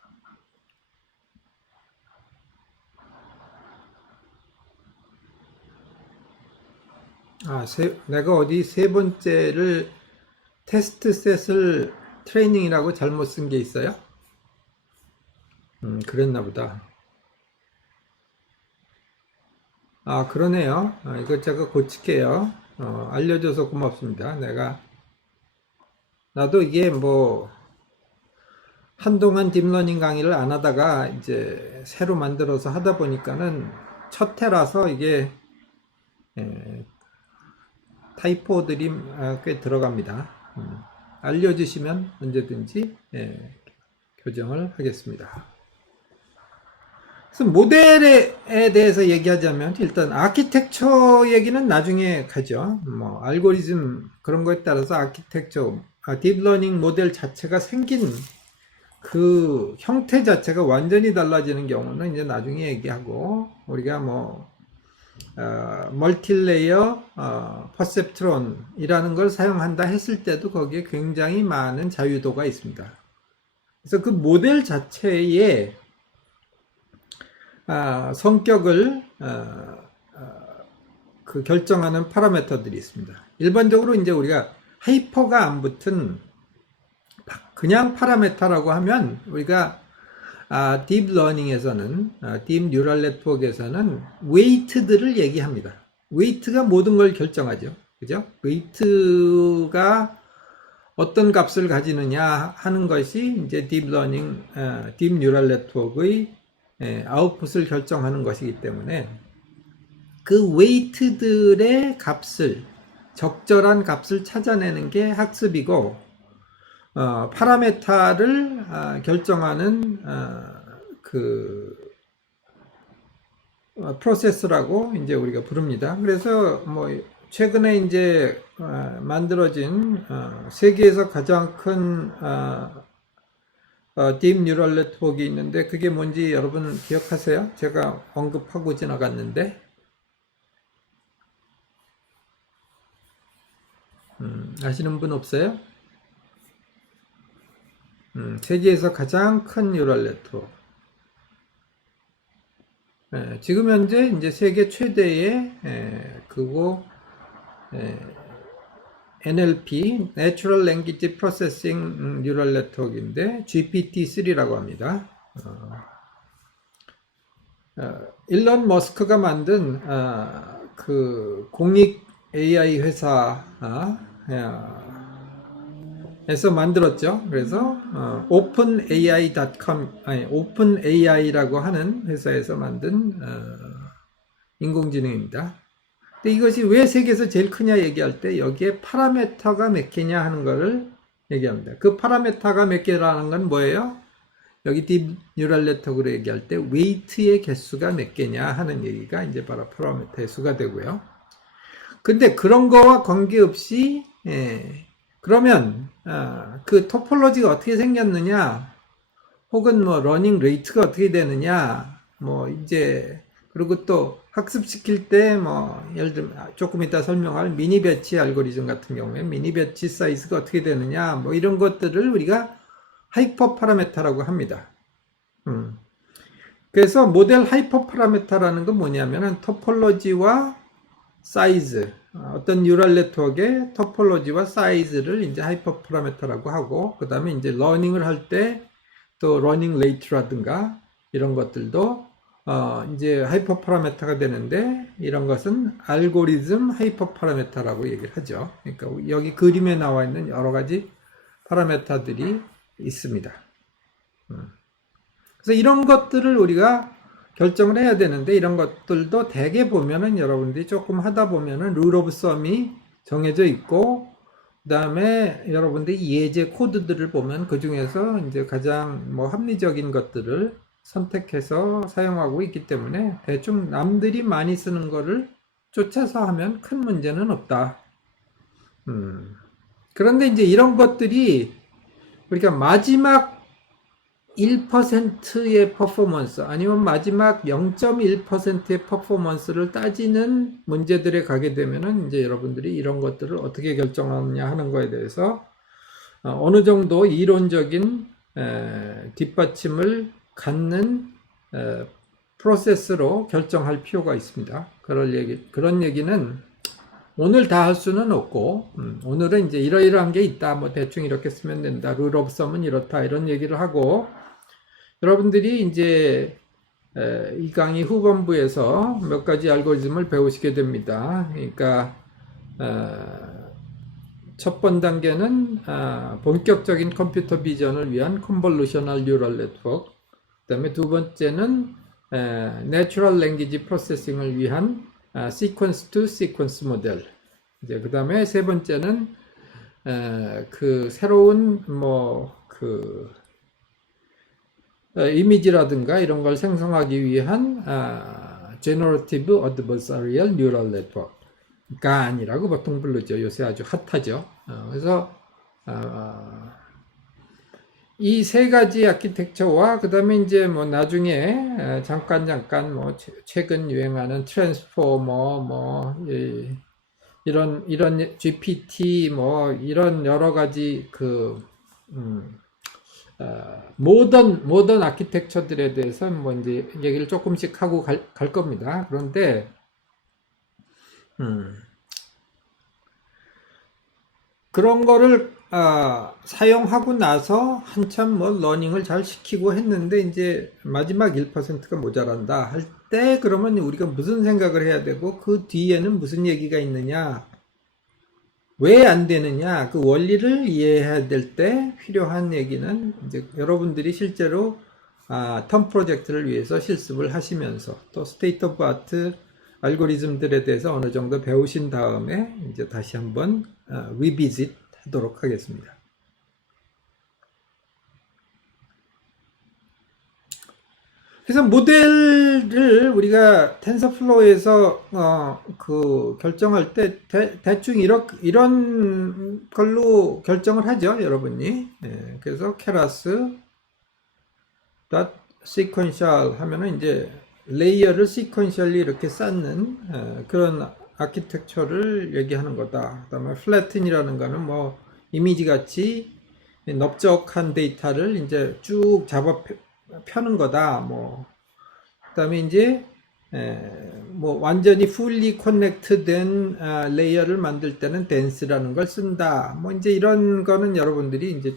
내가 어디 세 번째를 테스트 셋을 트레이닝이라고 잘못 쓴 게 있어요? 그랬나 보다. 그러네요. 이거 제가 고칠게요. 알려줘서 고맙습니다. 나도 이게 뭐, 한동안 딥러닝 강의를 안 하다가 이제 새로 만들어서 하다 보니까는 첫 해라서 이게, 타이포들이 꽤 들어갑니다. 알려주시면 언제든지 교정을 하겠습니다. 그래서 모델에 대해서 얘기하자면 일단 아키텍처 얘기는 나중에 가죠. 뭐 알고리즘 그런 거에 따라서 아키텍처, 딥러닝 모델 자체가 생긴 그 형태 자체가 완전히 달라지는 경우는 이제 나중에 얘기하고, 우리가 뭐 멀티레이어 퍼셉트론이라는 걸 사용한다 했을 때도 거기에 굉장히 많은 자유도가 있습니다. 그래서 그 모델 자체에 성격을 그 결정하는 파라미터들이 있습니다. 일반적으로 이제 우리가 하이퍼가 안 붙은 그냥 파라미터라고 하면, 우리가 딥러닝에서는, 딥 뉴럴 네트워크에서는 웨이트들을 얘기합니다. 웨이트가 모든 걸 결정하죠. 그죠? 웨이트가 어떤 값을 가지느냐 하는 것이 이제 딥러닝, 딥 뉴럴 네트워크의 아웃풋을 결정하는 것이기 때문에, 그 웨이트들의 값을, 적절한 값을 찾아내는 게 학습이고, 파라메타를 결정하는 프로세스라고 이제 우리가 부릅니다. 그래서 뭐 최근에 이제 만들어진 세계에서 가장 큰 딥 뉴럴 네트워크가 있는데, 그게 뭔지 여러분 기억하세요? 제가 언급하고 지나갔는데, 아시는 분 없어요? 세계에서 가장 큰 뉴럴 네트워크. 지금 현재 이제 세계 최대의 그거 NLP, Natural Language Processing Neural Network인데 GPT-3라고 합니다. 일론 머스크가 만든 그 공익 AI 회사 에서 만들었죠. 그래서 OpenAI.com, 아니 OpenAI라고 하는 회사에서 만든 인공지능입니다. 근데 이것이 왜 세계에서 제일 크냐 얘기할 때 여기에 파라메터가 몇 개냐 하는 것을 얘기합니다. 그 파라메터가 몇 개라는 건 뭐예요? 여기 딥 뉴럴 네트워크로 얘기할 때 웨이트의 개수가 몇 개냐 하는 얘기가 이제 바로 파라메터의 수가 되고요. 근데 그런 거와 관계없이 그러면 그 토폴로지가 어떻게 생겼느냐, 혹은 뭐 러닝 레이트가 어떻게 되느냐, 뭐 이제 그리고 또 학습시킬 때 뭐 예를 들면 조금 이따 설명할 미니 배치 알고리즘 같은 경우에 미니 배치 사이즈가 어떻게 되느냐, 뭐 이런 것들을 우리가 하이퍼 파라메터라고 합니다. 그래서 모델 하이퍼 파라메터라는 건 뭐냐면은 토폴로지와 사이즈, 어떤 뉴럴 네트워크의 토폴로지와 사이즈를 이제 하이퍼 파라메터라고 하고, 그 다음에 이제 러닝을 할 때 또 러닝 레이트라든가 이런 것들도 이제 하이퍼 파라메터가 되는데, 이런 것은 알고리즘 하이퍼 파라메터라고 얘기를 하죠. 그러니까 여기 그림에 나와 있는 여러 가지 파라메터들이 있습니다. 그래서 이런 것들을 우리가 결정을 해야 되는데, 이런 것들도 대개 보면은 여러분들이 조금 하다 보면은 룰 오브 썸이 정해져 있고, 그 다음에 여러분들이 예제 코드들을 보면 그 중에서 이제 가장 뭐 합리적인 것들을 선택해서 사용하고 있기 때문에 대충 남들이 많이 쓰는 거를 쫓아서 하면 큰 문제는 없다. 그런데 이제 이런 것들이 우리가 마지막 1%의 퍼포먼스, 아니면 마지막 0.1%의 퍼포먼스를 따지는 문제들에 가게 되면은 이제 여러분들이 이런 것들을 어떻게 결정하느냐 하는 거에 대해서 어느 정도 이론적인 뒷받침을 갖는 프로세스로 결정할 필요가 있습니다. 그런 얘기는 오늘 다 할 수는 없고, 오늘은 이제 이러이러한 게 있다, 뭐 대충 이렇게 쓰면 된다, 룰 오브 썸은 이렇다, 이런 얘기를 하고, 여러분들이 이제 이 강의 후반부에서 몇 가지 알고리즘을 배우시게 됩니다. 그러니까 첫 번 단계는 본격적인 컴퓨터 비전을 위한 컨볼루셔널 뉴럴 네트워크, 그 다음에 두 번째는 내추럴 랭귀지 프로세싱을 위한 시퀀스 투 시퀀스 모델, 이제 그 다음에 세 번째는 그 새로운 이미지라든가 이런 걸 생성하기 위한 Generative Adversarial Neural Network, GAN이라고 보통 부르죠. 요새 아주 핫하죠. 그래서 이 세 가지 아키텍처와 그 다음에 이제 뭐 나중에 잠깐 뭐 최근 유행하는 트랜스포머 이런 GPT 뭐 이런 여러 가지 모던 아키텍처들에 대해서 뭐 이제 얘기를 조금씩 하고 갈 겁니다. 그런데 그런 거를 사용하고 나서 한참 뭐 러닝을 잘 시키고 했는데 이제 마지막 1%가 모자란다 할 때 그러면 우리가 무슨 생각을 해야 되고 그 뒤에는 무슨 얘기가 있느냐, 왜 안 되느냐, 그 원리를 이해해야 될 때 필요한 얘기는 이제 여러분들이 실제로 텀 프로젝트를 위해서 실습을 하시면서 또 스테이트 오브 아트 알고리즘들에 대해서 어느 정도 배우신 다음에 이제 다시 한번 리비짓 하도록 하겠습니다. 그래서 모델을 우리가 텐서플로우에서 결정할 때 대충 이런 걸로 결정을 하죠, 여러분이. 그래서 keras sequential 하면은 이제 레이어를 sequentially 이렇게 쌓는 그런 아키텍처를 얘기하는 거다. 그다음에 flatten이라는 거는 뭐 이미지 같이 넓적한 데이터를 이제 쭉 잡아 펴는 거다. 뭐 그다음에 이제 뭐 완전히 fully connected 된 레이어를 만들 때는 dense라는 걸 쓴다. 뭐 이제 이런 거는 여러분들이 이제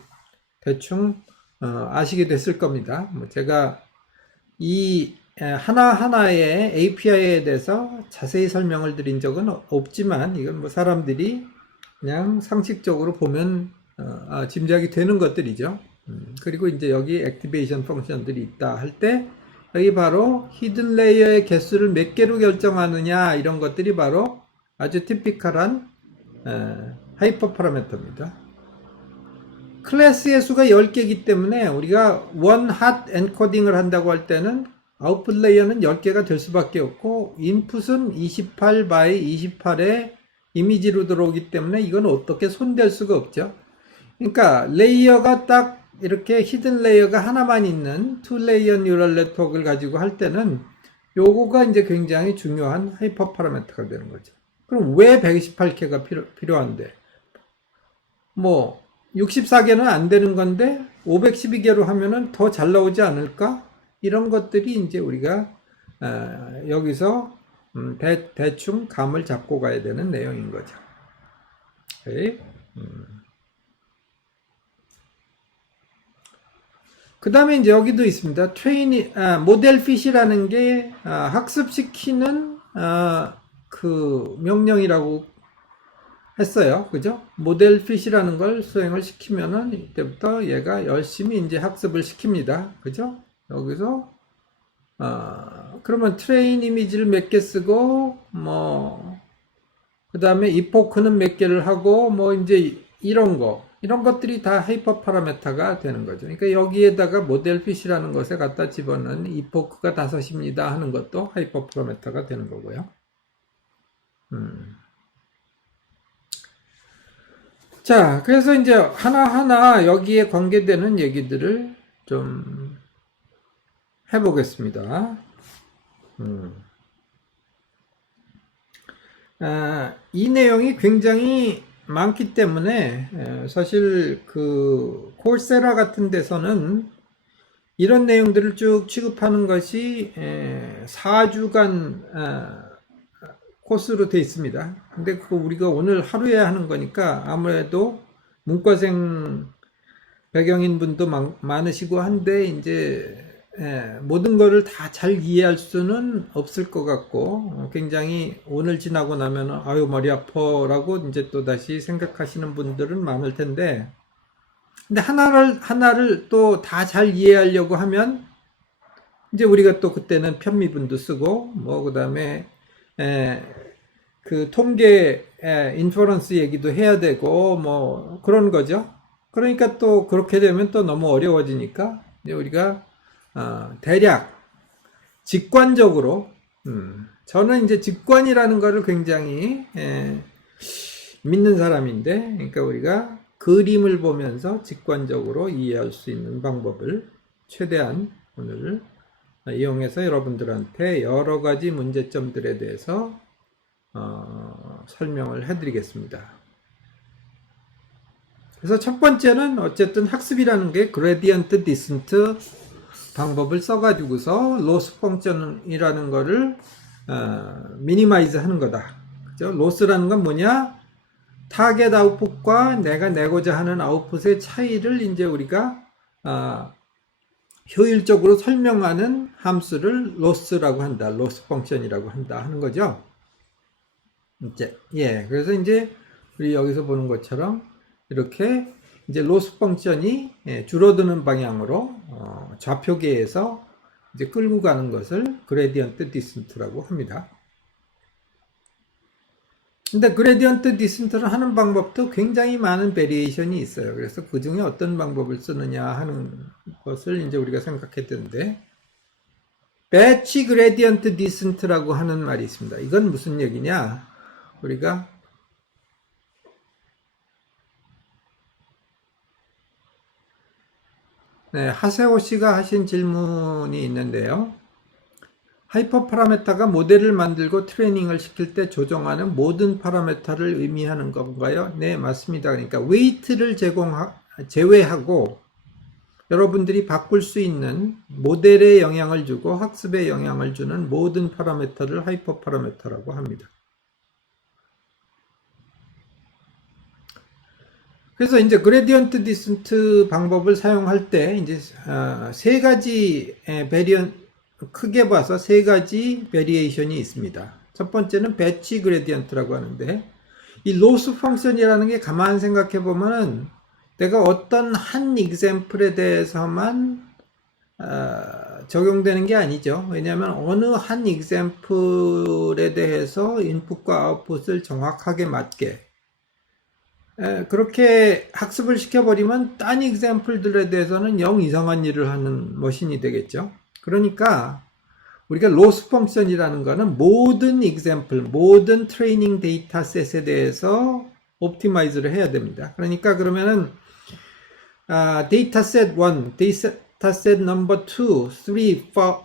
대충 아시게 됐을 겁니다. 뭐 제가 이 하나하나의 API에 대해서 자세히 설명을 드린 적은 없지만 이건 뭐 사람들이 그냥 상식적으로 보면 짐작이 되는 것들이죠. 그리고 이제 여기 액티베이션 펑션들이 있다 할 때 여기 바로 히든 레이어의 개수를 몇 개로 결정하느냐 이런 것들이 바로 아주 티피컬한 하이퍼 파라미터입니다. 클래스의 수가 10개이기 때문에 우리가 원 핫 엔코딩을 한다고 할 때는 아웃풋 레이어는 10개가 될 수밖에 없고 인풋은 28 by 28의 이미지로 들어오기 때문에 이건 어떻게 손댈 수가 없죠. 그러니까 레이어가 딱 이렇게 히든 레이어가 하나만 있는 투 레이어 뉴럴 네트워크를 가지고 할 때는 요거가 이제 굉장히 중요한 하이퍼 파라미터가 되는 거죠. 그럼 왜 128개가 필요한데? 뭐 64개는 안 되는 건데 512개로 하면은 더 잘 나오지 않을까? 이런 것들이 이제 우리가 여기서 대충 감을 잡고 가야 되는 내용인 거죠. 오케이? 그 다음에 이제 여기도 있습니다. 모델 핏이라는 게 학습시키는 그 명령이라고 했어요. 그죠? 모델 핏이라는 걸 수행을 시키면은 이때부터 얘가 열심히 이제 학습을 시킵니다. 그죠? 여기서 그러면 트레인 이미지를 몇 개 쓰고 뭐 그 다음에 이포크는 몇 개를 하고 뭐 이제 이런 것들이 다 하이퍼 파라미터가 되는 거죠. 그러니까 여기에다가 모델 핏이라는 것에 갖다 집어넣은 이포크가 5입니다 하는 것도 하이퍼 파라미터가 되는 거고요. 자, 그래서 이제 하나하나 여기에 관계되는 얘기들을 좀 해보겠습니다. 이 내용이 굉장히 많기 때문에 사실 그 콜세라 같은 데서는 이런 내용들을 쭉 취급하는 것이 4주간 코스로 되어 있습니다. 근데 그거 우리가 오늘 하루에 하는 거니까 아무래도 문과생 배경인 분도 많으시고 한데 이제 모든 거를 다 잘 이해할 수는 없을 것 같고 굉장히 오늘 지나고 나면 아유 머리 아파라고 이제 또 다시 생각하시는 분들은 많을 텐데 근데 하나를 또 다 잘 이해하려고 하면 이제 우리가 또 그때는 편미분도 쓰고 뭐 그다음에 그 통계 인퍼런스 얘기도 해야 되고 뭐 그런 거죠. 그러니까 또 그렇게 되면 또 너무 어려워지니까 이제 우리가 대략 직관적으로 저는 이제 직관이라는 거를 굉장히 믿는 사람인데, 그러니까 우리가 그림을 보면서 직관적으로 이해할 수 있는 방법을 최대한 오늘 이용해서 여러분들한테 여러 가지 문제점들에 대해서 설명을 해드리겠습니다. 그래서 첫 번째는 어쨌든 학습이라는 게 그레디언트 디센트 방법을 써가지고서 로스 펑션이라는 거를 미니마이즈 하는 거다. 그죠? 로스라는 건 뭐냐? 타겟 아웃풋과 내가 내고자 하는 아웃풋의 차이를 이제 우리가 효율적으로 설명하는 함수를 로스라고 한다. 로스 펑션이라고 한다 하는 거죠. 이제 그래서 이제 우리 여기서 보는 것처럼 이렇게 이제 로스 펑션이 줄어드는 방향으로 좌표계에서 이제 끌고 가는 것을 그레디언트 디센트라고 합니다. 근데 그레디언트 디센트를 하는 방법도 굉장히 많은 베리에이션이 있어요. 그래서 그 중에 어떤 방법을 쓰느냐 하는 것을 이제 우리가 생각했던데, 배치 그레디언트 디센트라고 하는 말이 있습니다. 이건 무슨 얘기냐? 우리가 하세호 씨가 하신 질문이 있는데요. 하이퍼 파라메타가 모델을 만들고 트레이닝을 시킬 때 조정하는 모든 파라메타를 의미하는 건가요? 네, 맞습니다. 그러니까 웨이트를 제외하고 여러분들이 바꿀 수 있는 모델에 영향을 주고 학습에 영향을 주는 모든 파라메타를 하이퍼 파라메타라고 합니다. 그래서 이제 그레디언트 디센트 방법을 사용할 때 이제 세 가지 크게 봐서 세 가지 베리에이션이 있습니다. 첫 번째는 배치 그레디언트라고 하는데, 이 로스 펑션이라는 게 가만 생각해 보면은 내가 어떤 한 example에 대해서만 적용되는 게 아니죠. 왜냐하면 어느 한 example에 대해서 인풋과 아웃풋을 정확하게 맞게 그렇게 학습을 시켜버리면 딴 example들에 대해서는 영 이상한 일을 하는 머신이 되겠죠. 그러니까 우리가 로스 펑션이라는 거는 모든 example, 모든 트레이닝 데이터셋에 대해서 옵티마이즈를 해야 됩니다. 그러니까 그러면은 데이터셋 1, 데이터셋 넘버 2, 3, 4,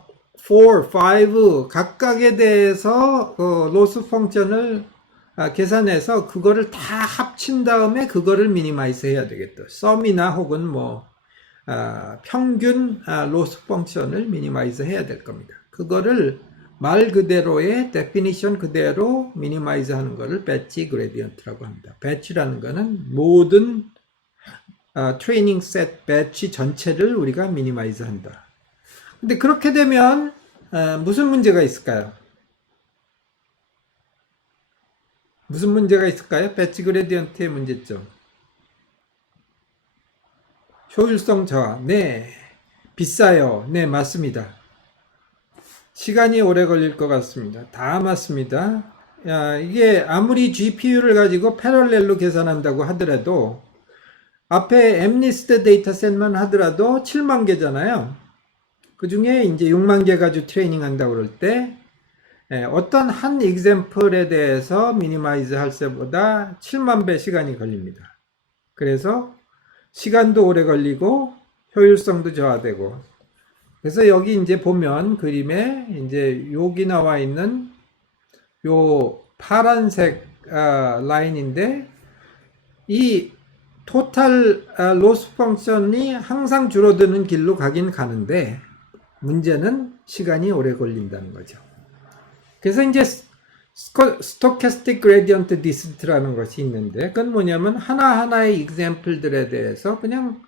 5 각각에 대해서 로스 펑션을 계산해서 그거를 다 합친 다음에 그거를 미니마이즈 해야 되겠다. 썸이나 혹은 뭐 평균 로스 펑션을 미니마이즈 해야 될 겁니다. 그거를 말 그대로의 데피니션 그대로 미니마이즈 하는 거를 배치 그레디언트라고 합니다. 배치라는 거는 모든 트레이닝 셋 배치 전체를 우리가 미니마이즈 한다. 근데 그렇게 되면 무슨 문제가 있을까요? 무슨 문제가 있을까요? 배치 그레디언트의 문제점. 효율성 저하. 네. 비싸요. 네, 맞습니다. 시간이 오래 걸릴 것 같습니다. 다 맞습니다. 이게 아무리 GPU를 가지고 패럴렐로 계산한다고 하더라도 앞에 MNIST 데이터셋만 하더라도 7만 개잖아요. 그 중에 이제 6만 개 가지고 트레이닝 한다고 그럴 때 어떤 한 example에 대해서 미니마이즈 할 때보다 7만 배 시간이 걸립니다. 그래서 시간도 오래 걸리고 효율성도 저하되고, 그래서 여기 이제 보면 그림에 이제 여기 나와 있는 요 파란색 라인인데, 이 토탈 로스 펑션이 항상 줄어드는 길로 가긴 가는데 문제는 시간이 오래 걸린다는 거죠. 그래서 이제 스토캐스틱 그레디언트 디센트라는 것이 있는데, 그건 뭐냐면 하나하나의 example들에 대해서 그냥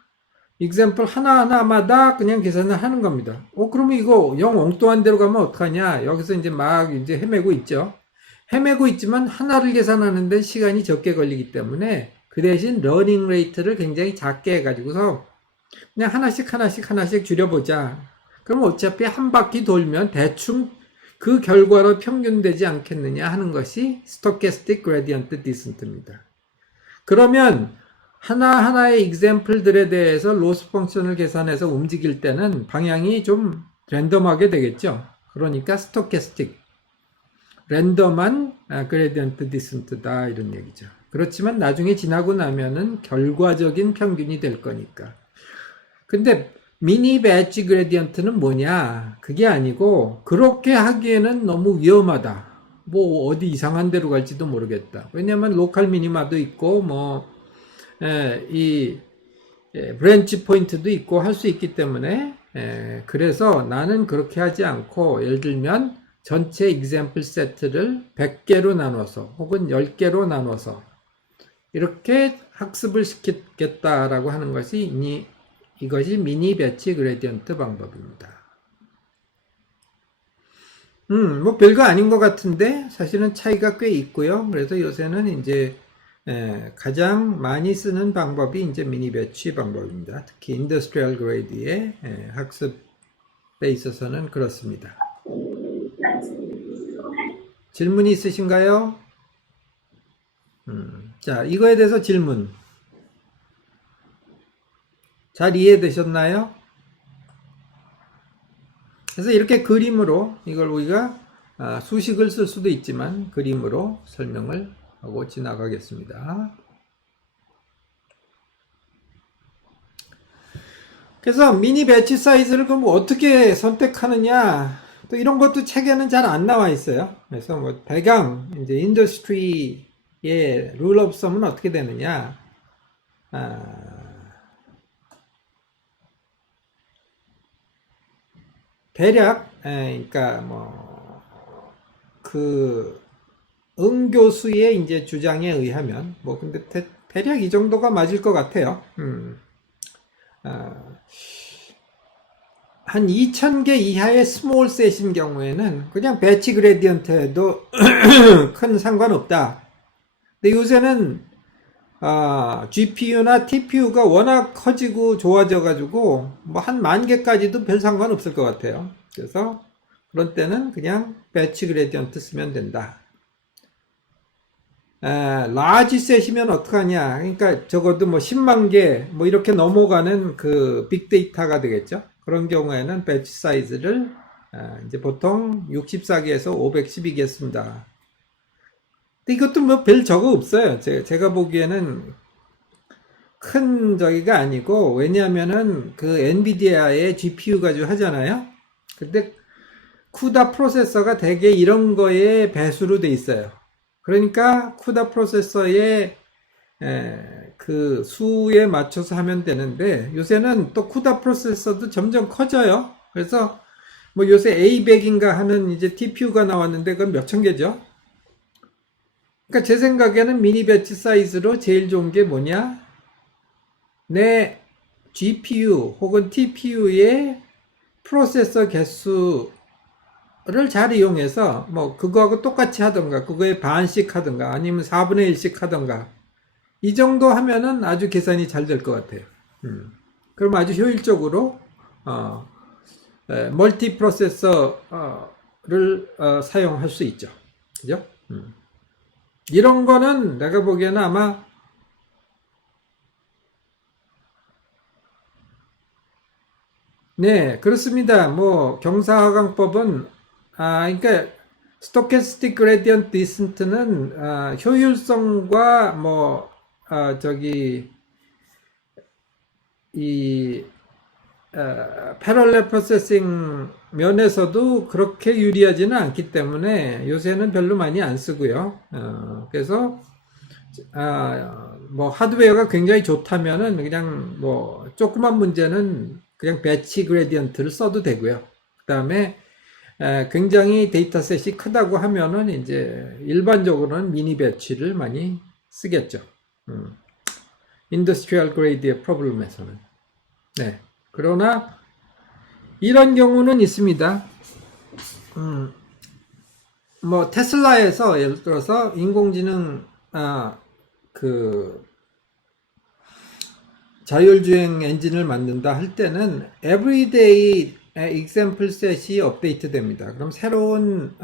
example 하나하나마다 그냥 계산을 하는 겁니다. 그러면 이거 영 엉뚱한 데로 가면 어떡하냐? 여기서 이제 막 이제 헤매고 있죠. 헤매고 있지만 하나를 계산하는데 시간이 적게 걸리기 때문에 그 대신 러닝 레이트를 굉장히 작게 해가지고서 그냥 하나씩 줄여보자. 그럼 어차피 한 바퀴 돌면 대충 그 결과로 평균되지 않겠느냐 하는 것이 스토캐스틱 그레디언트 디센트입니다. 그러면 하나하나의 example들에 대해서 로스 펑션을 계산해서 움직일 때는 방향이 좀 랜덤하게 되겠죠. 그러니까 스토캐스틱, 랜덤한 그레디언트 디센트다 이런 얘기죠. 그렇지만 나중에 지나고 나면은 결과적인 평균이 될 거니까. 근데 미니 배치 그레디언트는 뭐냐? 그게 아니고 그렇게 하기에는 너무 위험하다. 뭐 어디 이상한 데로 갈지도 모르겠다. 왜냐하면 로컬 미니마도 있고 뭐 이 브랜치 포인트도 있고 할 수 있기 때문에 그래서 나는 그렇게 하지 않고 예를 들면 전체 example 세트를 100개로 나눠서 혹은 10개로 나눠서 이렇게 학습을 시키겠다라고 하는 것이 이것이 미니 배치 그레디언트 방법입니다. 뭐 별거 아닌 것 같은데 사실은 차이가 꽤 있고요. 그래서 요새는 이제 가장 많이 쓰는 방법이 이제 미니 배치 방법입니다. 특히 인더스트리얼 그레이드의 학습에 있어서는 그렇습니다. 질문이 있으신가요? 자, 이거에 대해서 질문. 잘 이해되셨나요? 그래서 이렇게 그림으로 이걸 우리가 수식을 쓸 수도 있지만 그림으로 설명을 하고 지나가겠습니다. 그래서 미니 배치 사이즈를 그럼 어떻게 선택하느냐 또 이런 것도 책에는 잘 안 나와 있어요. 그래서 뭐 대강 이제 인더스트리의 룰 오브 썸은 어떻게 되느냐 대략 그러니까 뭐 그 응교수의 이제 주장에 의하면 뭐 근데 대략 이 정도가 맞을 것 같아요. 한 2000개 이하의 스몰 셋인 경우에는 그냥 배치 그레디언트에도 큰 상관없다. 근데 요새는 GPU나 TPU가 워낙 커지고 좋아져 가지고 뭐 한 10,000개까지도 별 상관없을 것 같아요. 그래서 그런 때는 그냥 배치 그레디언트 쓰면 된다. 라지 셋이면 어떡하냐. 그러니까 적어도 뭐 10만 개 뭐 이렇게 넘어가는 그 빅데이터가 되겠죠. 그런 경우에는 배치 사이즈를 이제 보통 64개에서 512개 씁니다. 근데 이것도 뭐 별 적어 없어요. 제가 보기에는 큰 저기가 아니고 왜냐하면은 그 엔비디아의 GPU 가지고 하잖아요. 근데 쿠다 프로세서가 대개 이런 거에 배수로 돼 있어요. 그러니까 쿠다 프로세서의 그 수에 맞춰서 하면 되는데 요새는 또 쿠다 프로세서도 점점 커져요. 그래서 뭐 요새 A100인가 하는 이제 TPU가 나왔는데 그건 몇천 개죠. 그러니까 제 생각에는 미니 배치 사이즈로 제일 좋은 게 뭐냐? 내 GPU 혹은 TPU의 프로세서 개수를 잘 이용해서 뭐 그거하고 똑같이 하던가 그거의 반씩 하던가 아니면 4분의 1씩 하던가 이 정도 하면은 아주 계산이 잘 될 것 같아요. 그럼 아주 효율적으로 멀티 프로세서를 사용할 수 있죠. 그죠? 이런 거는 내가 보기에는 아마 네, 그렇습니다. 뭐 경사하강법은 그러니까 스토캐스틱 그레디언트 디센트는 효율성과 뭐 저기 이 패럴렐 프로세싱 면에서도 그렇게 유리하지는 않기 때문에 요새는 별로 많이 안 쓰고요. 그래서 뭐 하드웨어가 굉장히 좋다면은 그냥 뭐 조그만 문제는 그냥 배치 그레디언트를 써도 되고요. 그 다음에 굉장히 데이터셋이 크다고 하면은 이제 일반적으로는 미니 배치를 많이 쓰겠죠. 인더스트리얼 그레이드의 프로블럼에서는. 네. 그러나 이런 경우는 있습니다. 뭐 테슬라에서 예를 들어서 인공지능 그 자율주행 엔진을 만든다 할 때는 everyday example set이 업데이트 됩니다. 그럼 새로운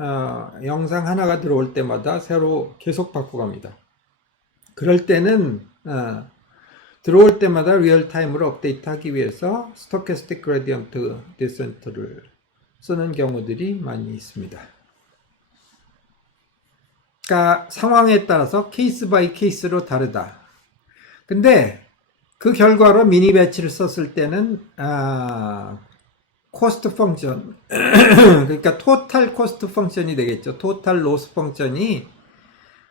영상 하나가 들어올 때마다 새로 계속 바꿔갑니다. 그럴 때는 들어올 때마다 리얼타임으로 업데이트하기 위해서 스토캐스틱 그레디언트 디센트를 쓰는 경우들이 많이 있습니다. 그러니까 상황에 따라서 케이스 바이 케이스로 다르다. 근데 그 결과로 미니 배치를 썼을 때는 코스트 펑션 그러니까 토탈 코스트 펑션이 되겠죠. 토탈 로스 펑션이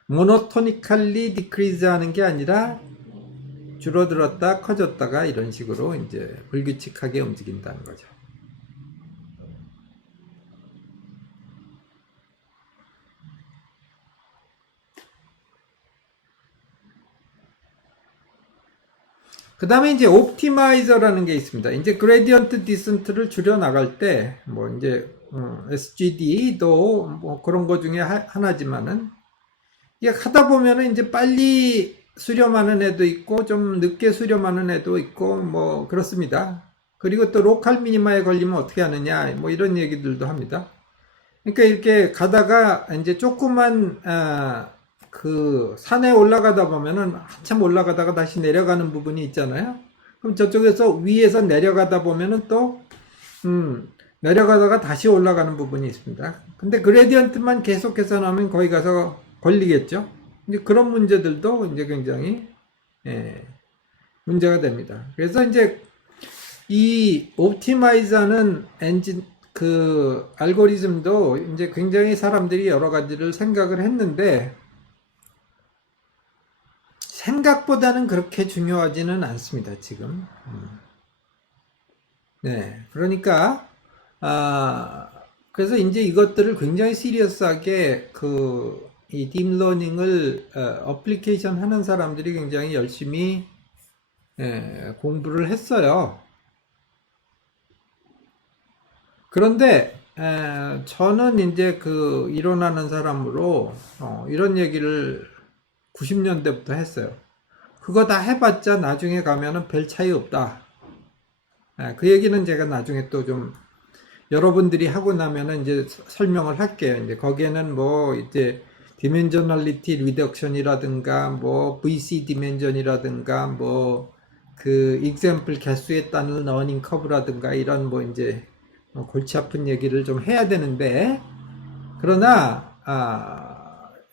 모노토니컬리 디크리즈 하는 게 아니라 줄어들었다 커졌다가 이런 식으로 이제 불규칙하게 움직인다는 거죠. 그 다음에 이제 옵티마이저라는 게 있습니다. 이제 그레디언트 디센트를 줄여 나갈 때, 뭐 이제, SGD도 뭐 그런 거 중에 하나지만은, 이게 하다 보면은 이제 빨리 수렴하는 애도 있고, 좀 늦게 수렴하는 애도 있고, 뭐 그렇습니다. 그리고 또 로컬 미니마에 걸리면 어떻게 하느냐, 뭐 이런 얘기들도 합니다. 그러니까 이렇게 가다가 이제 조그만, 그 산에 올라가다 보면은 한참 올라가다가 다시 내려가는 부분이 있잖아요. 그럼 저쪽에서 위에서 내려가다 보면은 또 내려가다가 다시 올라가는 부분이 있습니다. 근데 그레디언트만 계속해서 나오면 거기 가서 걸리겠죠. 이제 그런 문제들도 이제 굉장히 문제가 됩니다. 그래서 이제 이 옵티마이저는 엔진 그 알고리즘도 이제 굉장히 사람들이 여러 가지를 생각을 했는데 생각보다는 그렇게 중요하지는 않습니다, 지금. 네. 그러니까, 그래서 이제 이것들을 굉장히 시리어스하게 이 딥러닝을, 어플리케이션 하는 사람들이 굉장히 열심히, 공부를 했어요. 그런데, 저는 이제 이론하는 사람으로, 이런 얘기를 90년대부터 했어요. 그거 다 해봤자 나중에 가면은 별 차이 없다. 그 얘기는 제가 나중에 또 좀 여러분들이 하고 나면은 이제 설명을 할게요. 이제 거기에는 뭐 이제 디멘저널리티 리덕션이라든가 뭐 VC 디멘전이라든가 뭐 example 개수에 따른 러닝 커브라든가 이런 뭐 이제 골치 아픈 얘기를 좀 해야 되는데 그러나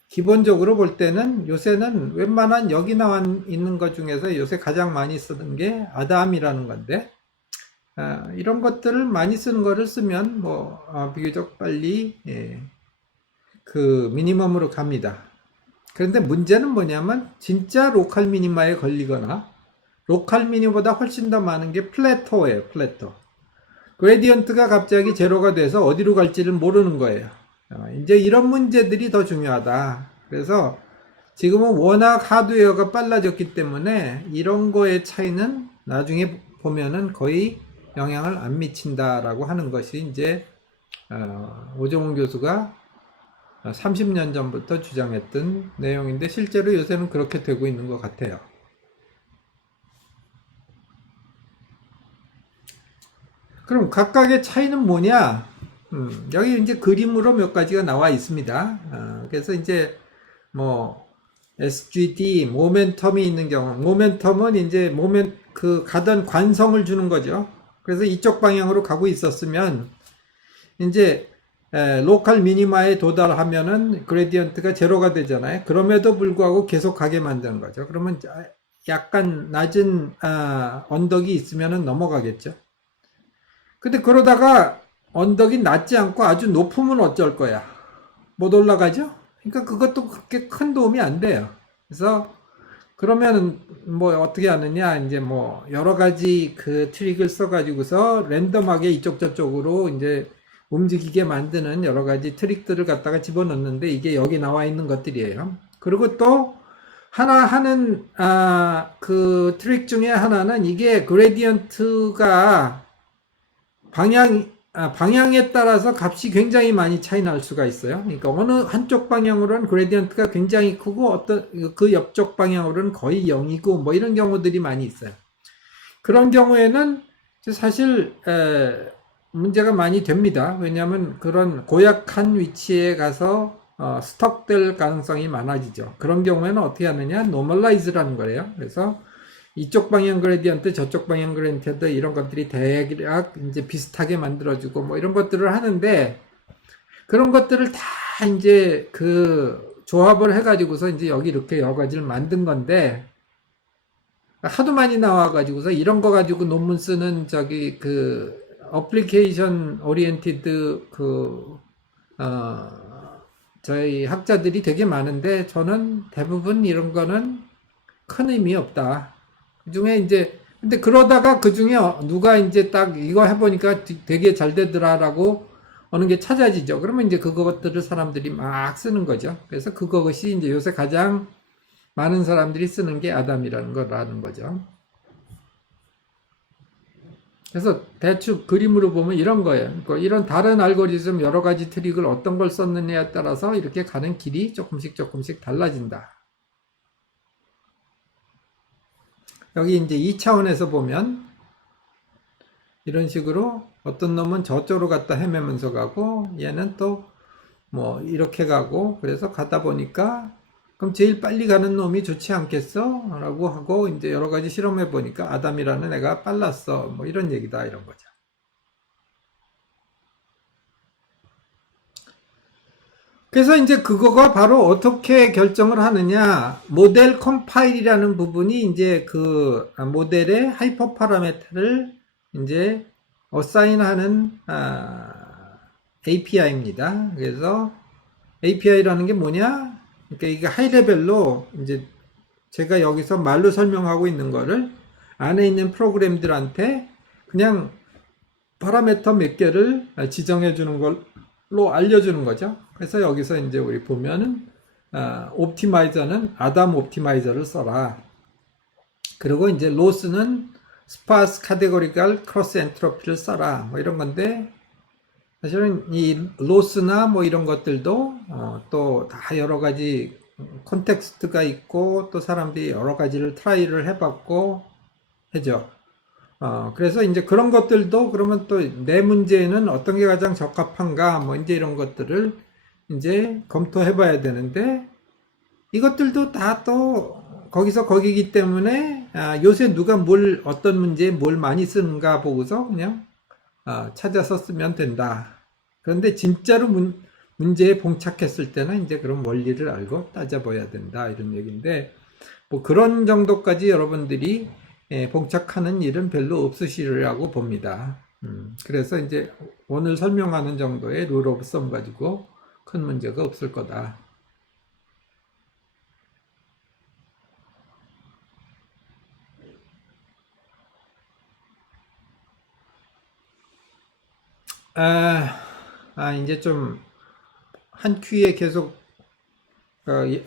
기본적으로 볼 때는 요새는 웬만한 여기 나와 있는 것 중에서 요새 가장 많이 쓰는 게 아담이라는 건데 이런 것들을 많이 쓰는 거를 쓰면 뭐 비교적 빨리 미니멈으로 갑니다. 그런데 문제는 뭐냐면 진짜 로컬 미니마에 걸리거나 로컬 미니보다 훨씬 더 많은 게 플래토예요. 플래토. 그레디언트가 갑자기 제로가 돼서 어디로 갈지를 모르는 거예요. 이제 이런 문제들이 더 중요하다. 그래서 지금은 워낙 하드웨어가 빨라졌기 때문에 이런 거의 차이는 나중에 보면은 거의 영향을 안 미친다라고 하는 것이 이제 오정훈 교수가 30년 전부터 주장했던 내용인데 실제로 요새는 그렇게 되고 있는 것 같아요. 그럼 각각의 차이는 뭐냐? 여기 이제 그림으로 몇 가지가 나와 있습니다. 그래서 이제 뭐 SGD 모멘텀이 있는 경우, 모멘텀은 이제 가던 관성을 주는 거죠. 그래서 이쪽 방향으로 가고 있었으면 이제 로컬 미니마에 도달하면은 그레디언트가 제로가 되잖아요. 그럼에도 불구하고 계속 가게 만드는 거죠. 그러면 약간 낮은 언덕이 있으면은 넘어가겠죠. 근데 그러다가 언덕이 낮지 않고 아주 높으면 어쩔 거야? 못 올라가죠? 그러니까 그것도 그렇게 큰 도움이 안 돼요. 그래서 그러면 뭐 어떻게 하느냐? 이제 뭐 여러 가지 트릭을 써가지고서 랜덤하게 이쪽 저쪽으로 이제 움직이게 만드는 여러 가지 트릭들을 갖다가 집어넣는데 이게 여기 나와 있는 것들이에요. 그리고 또 하나 하는 트릭 중에 하나는 이게 그레디언트가 방향에 따라서 값이 굉장히 많이 차이 날 수가 있어요. 그러니까 어느 한쪽 방향으로는 그레디언트가 굉장히 크고 어떤 그 옆쪽 방향으로는 거의 0이고 뭐 이런 경우들이 많이 있어요. 그런 경우에는 사실 문제가 많이 됩니다. 왜냐하면 그런 고약한 위치에 가서 스톡될 가능성이 많아지죠. 그런 경우에는 어떻게 하느냐? 노멀라이즈라는 거예요. 그래서 이쪽 방향 그레디언트, 저쪽 방향 그레디언트 이런 것들이 대략 이제 비슷하게 만들어주고 뭐 이런 것들을 하는데 그런 것들을 다 이제 그 조합을 해가지고서 이제 여기 이렇게 여러 가지를 만든 건데 하도 많이 나와가지고서 이런 거 가지고 논문 쓰는 저기 그 어플리케이션 오리엔티드 저희 학자들이 되게 많은데 저는 대부분 이런 거는 큰 의미 없다. 그 중에 이제 근데 그러다가 그 중에 누가 이제 딱 이거 해보니까 되게 잘 되더라라고 어느 게 찾아지죠. 그러면 이제 그것들을 사람들이 막 쓰는 거죠. 그래서 그것이 이제 요새 가장 많은 사람들이 쓰는 게 아담이라는 거라는 거죠. 그래서 대충 그림으로 보면 이런 거예요. 그러니까 이런 다른 알고리즘 여러 가지 트릭을 어떤 걸 썼느냐에 따라서 이렇게 가는 길이 조금씩 달라진다. 여기 이제 2차원에서 보면 이런 식으로 어떤 놈은 저쪽으로 갔다 헤매면서 가고 얘는 또 뭐 이렇게 가고 그래서 가다 보니까 그럼 제일 빨리 가는 놈이 좋지 않겠어? 라고 하고 이제 여러 가지 실험해 보니까 아담이라는 애가 빨랐어. 뭐 이런 얘기다 이런 거죠. 그래서 이제 그거가 바로 어떻게 결정을 하느냐. 모델 컴파일이라는 부분이 이제 그 모델의 하이퍼 파라미터를 이제 어사인하는 API입니다. 그래서 API라는 게 뭐냐? 그러니까 이게 하이 레벨로 이제 제가 여기서 말로 설명하고 있는 거를 안에 있는 프로그램들한테 그냥 파라미터 몇 개를 지정해 주는 걸로 알려주는 거죠. 그래서 여기서 이제 우리 보면은 옵티마이저는 아담 옵티마이저를 써라. 그리고 이제 로스는 스파스 카테고리컬 크로스 엔트로피를 써라. 뭐 이런 건데 사실은 이 로스나 뭐 이런 것들도 또 다 여러 가지 콘텍스트가 있고 또 사람들이 여러 가지를 트라이를 해봤고 해죠. 그래서 이제 그런 것들도 그러면 또 내 문제에는 어떤 게 가장 적합한가 뭐 이제 이런 것들을 이제 검토해 봐야 되는데 이것들도 다 또 거기서 거기기 때문에 요새 누가 어떤 문제에 뭘 많이 쓰는가 보고서 그냥 찾아서 쓰면 된다. 그런데 진짜로 문제에 봉착했을 때는 이제 그런 원리를 알고 따져봐야 된다. 이런 얘기인데, 뭐 그런 정도까지 여러분들이 봉착하는 일은 별로 없으시리라고 봅니다. 그래서 이제 오늘 설명하는 정도의 룰 오브 썸 가지고 큰 문제가 없을 거다. 이제 좀 한 큐에 계속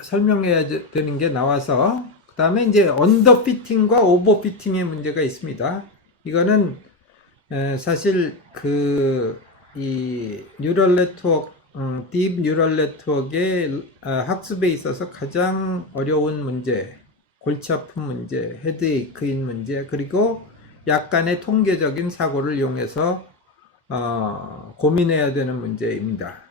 설명해야 되는 게 나와서 그 다음에 이제 언더피팅과 오버피팅의 문제가 있습니다. 이거는 사실 이 뉴럴 네트워크, 딥 뉴럴 네트워크의 학습에 있어서 가장 어려운 문제, 골치 아픈 문제, 헤드에이크인 문제, 그리고 약간의 통계적인 사고를 이용해서 고민해야 되는 문제입니다.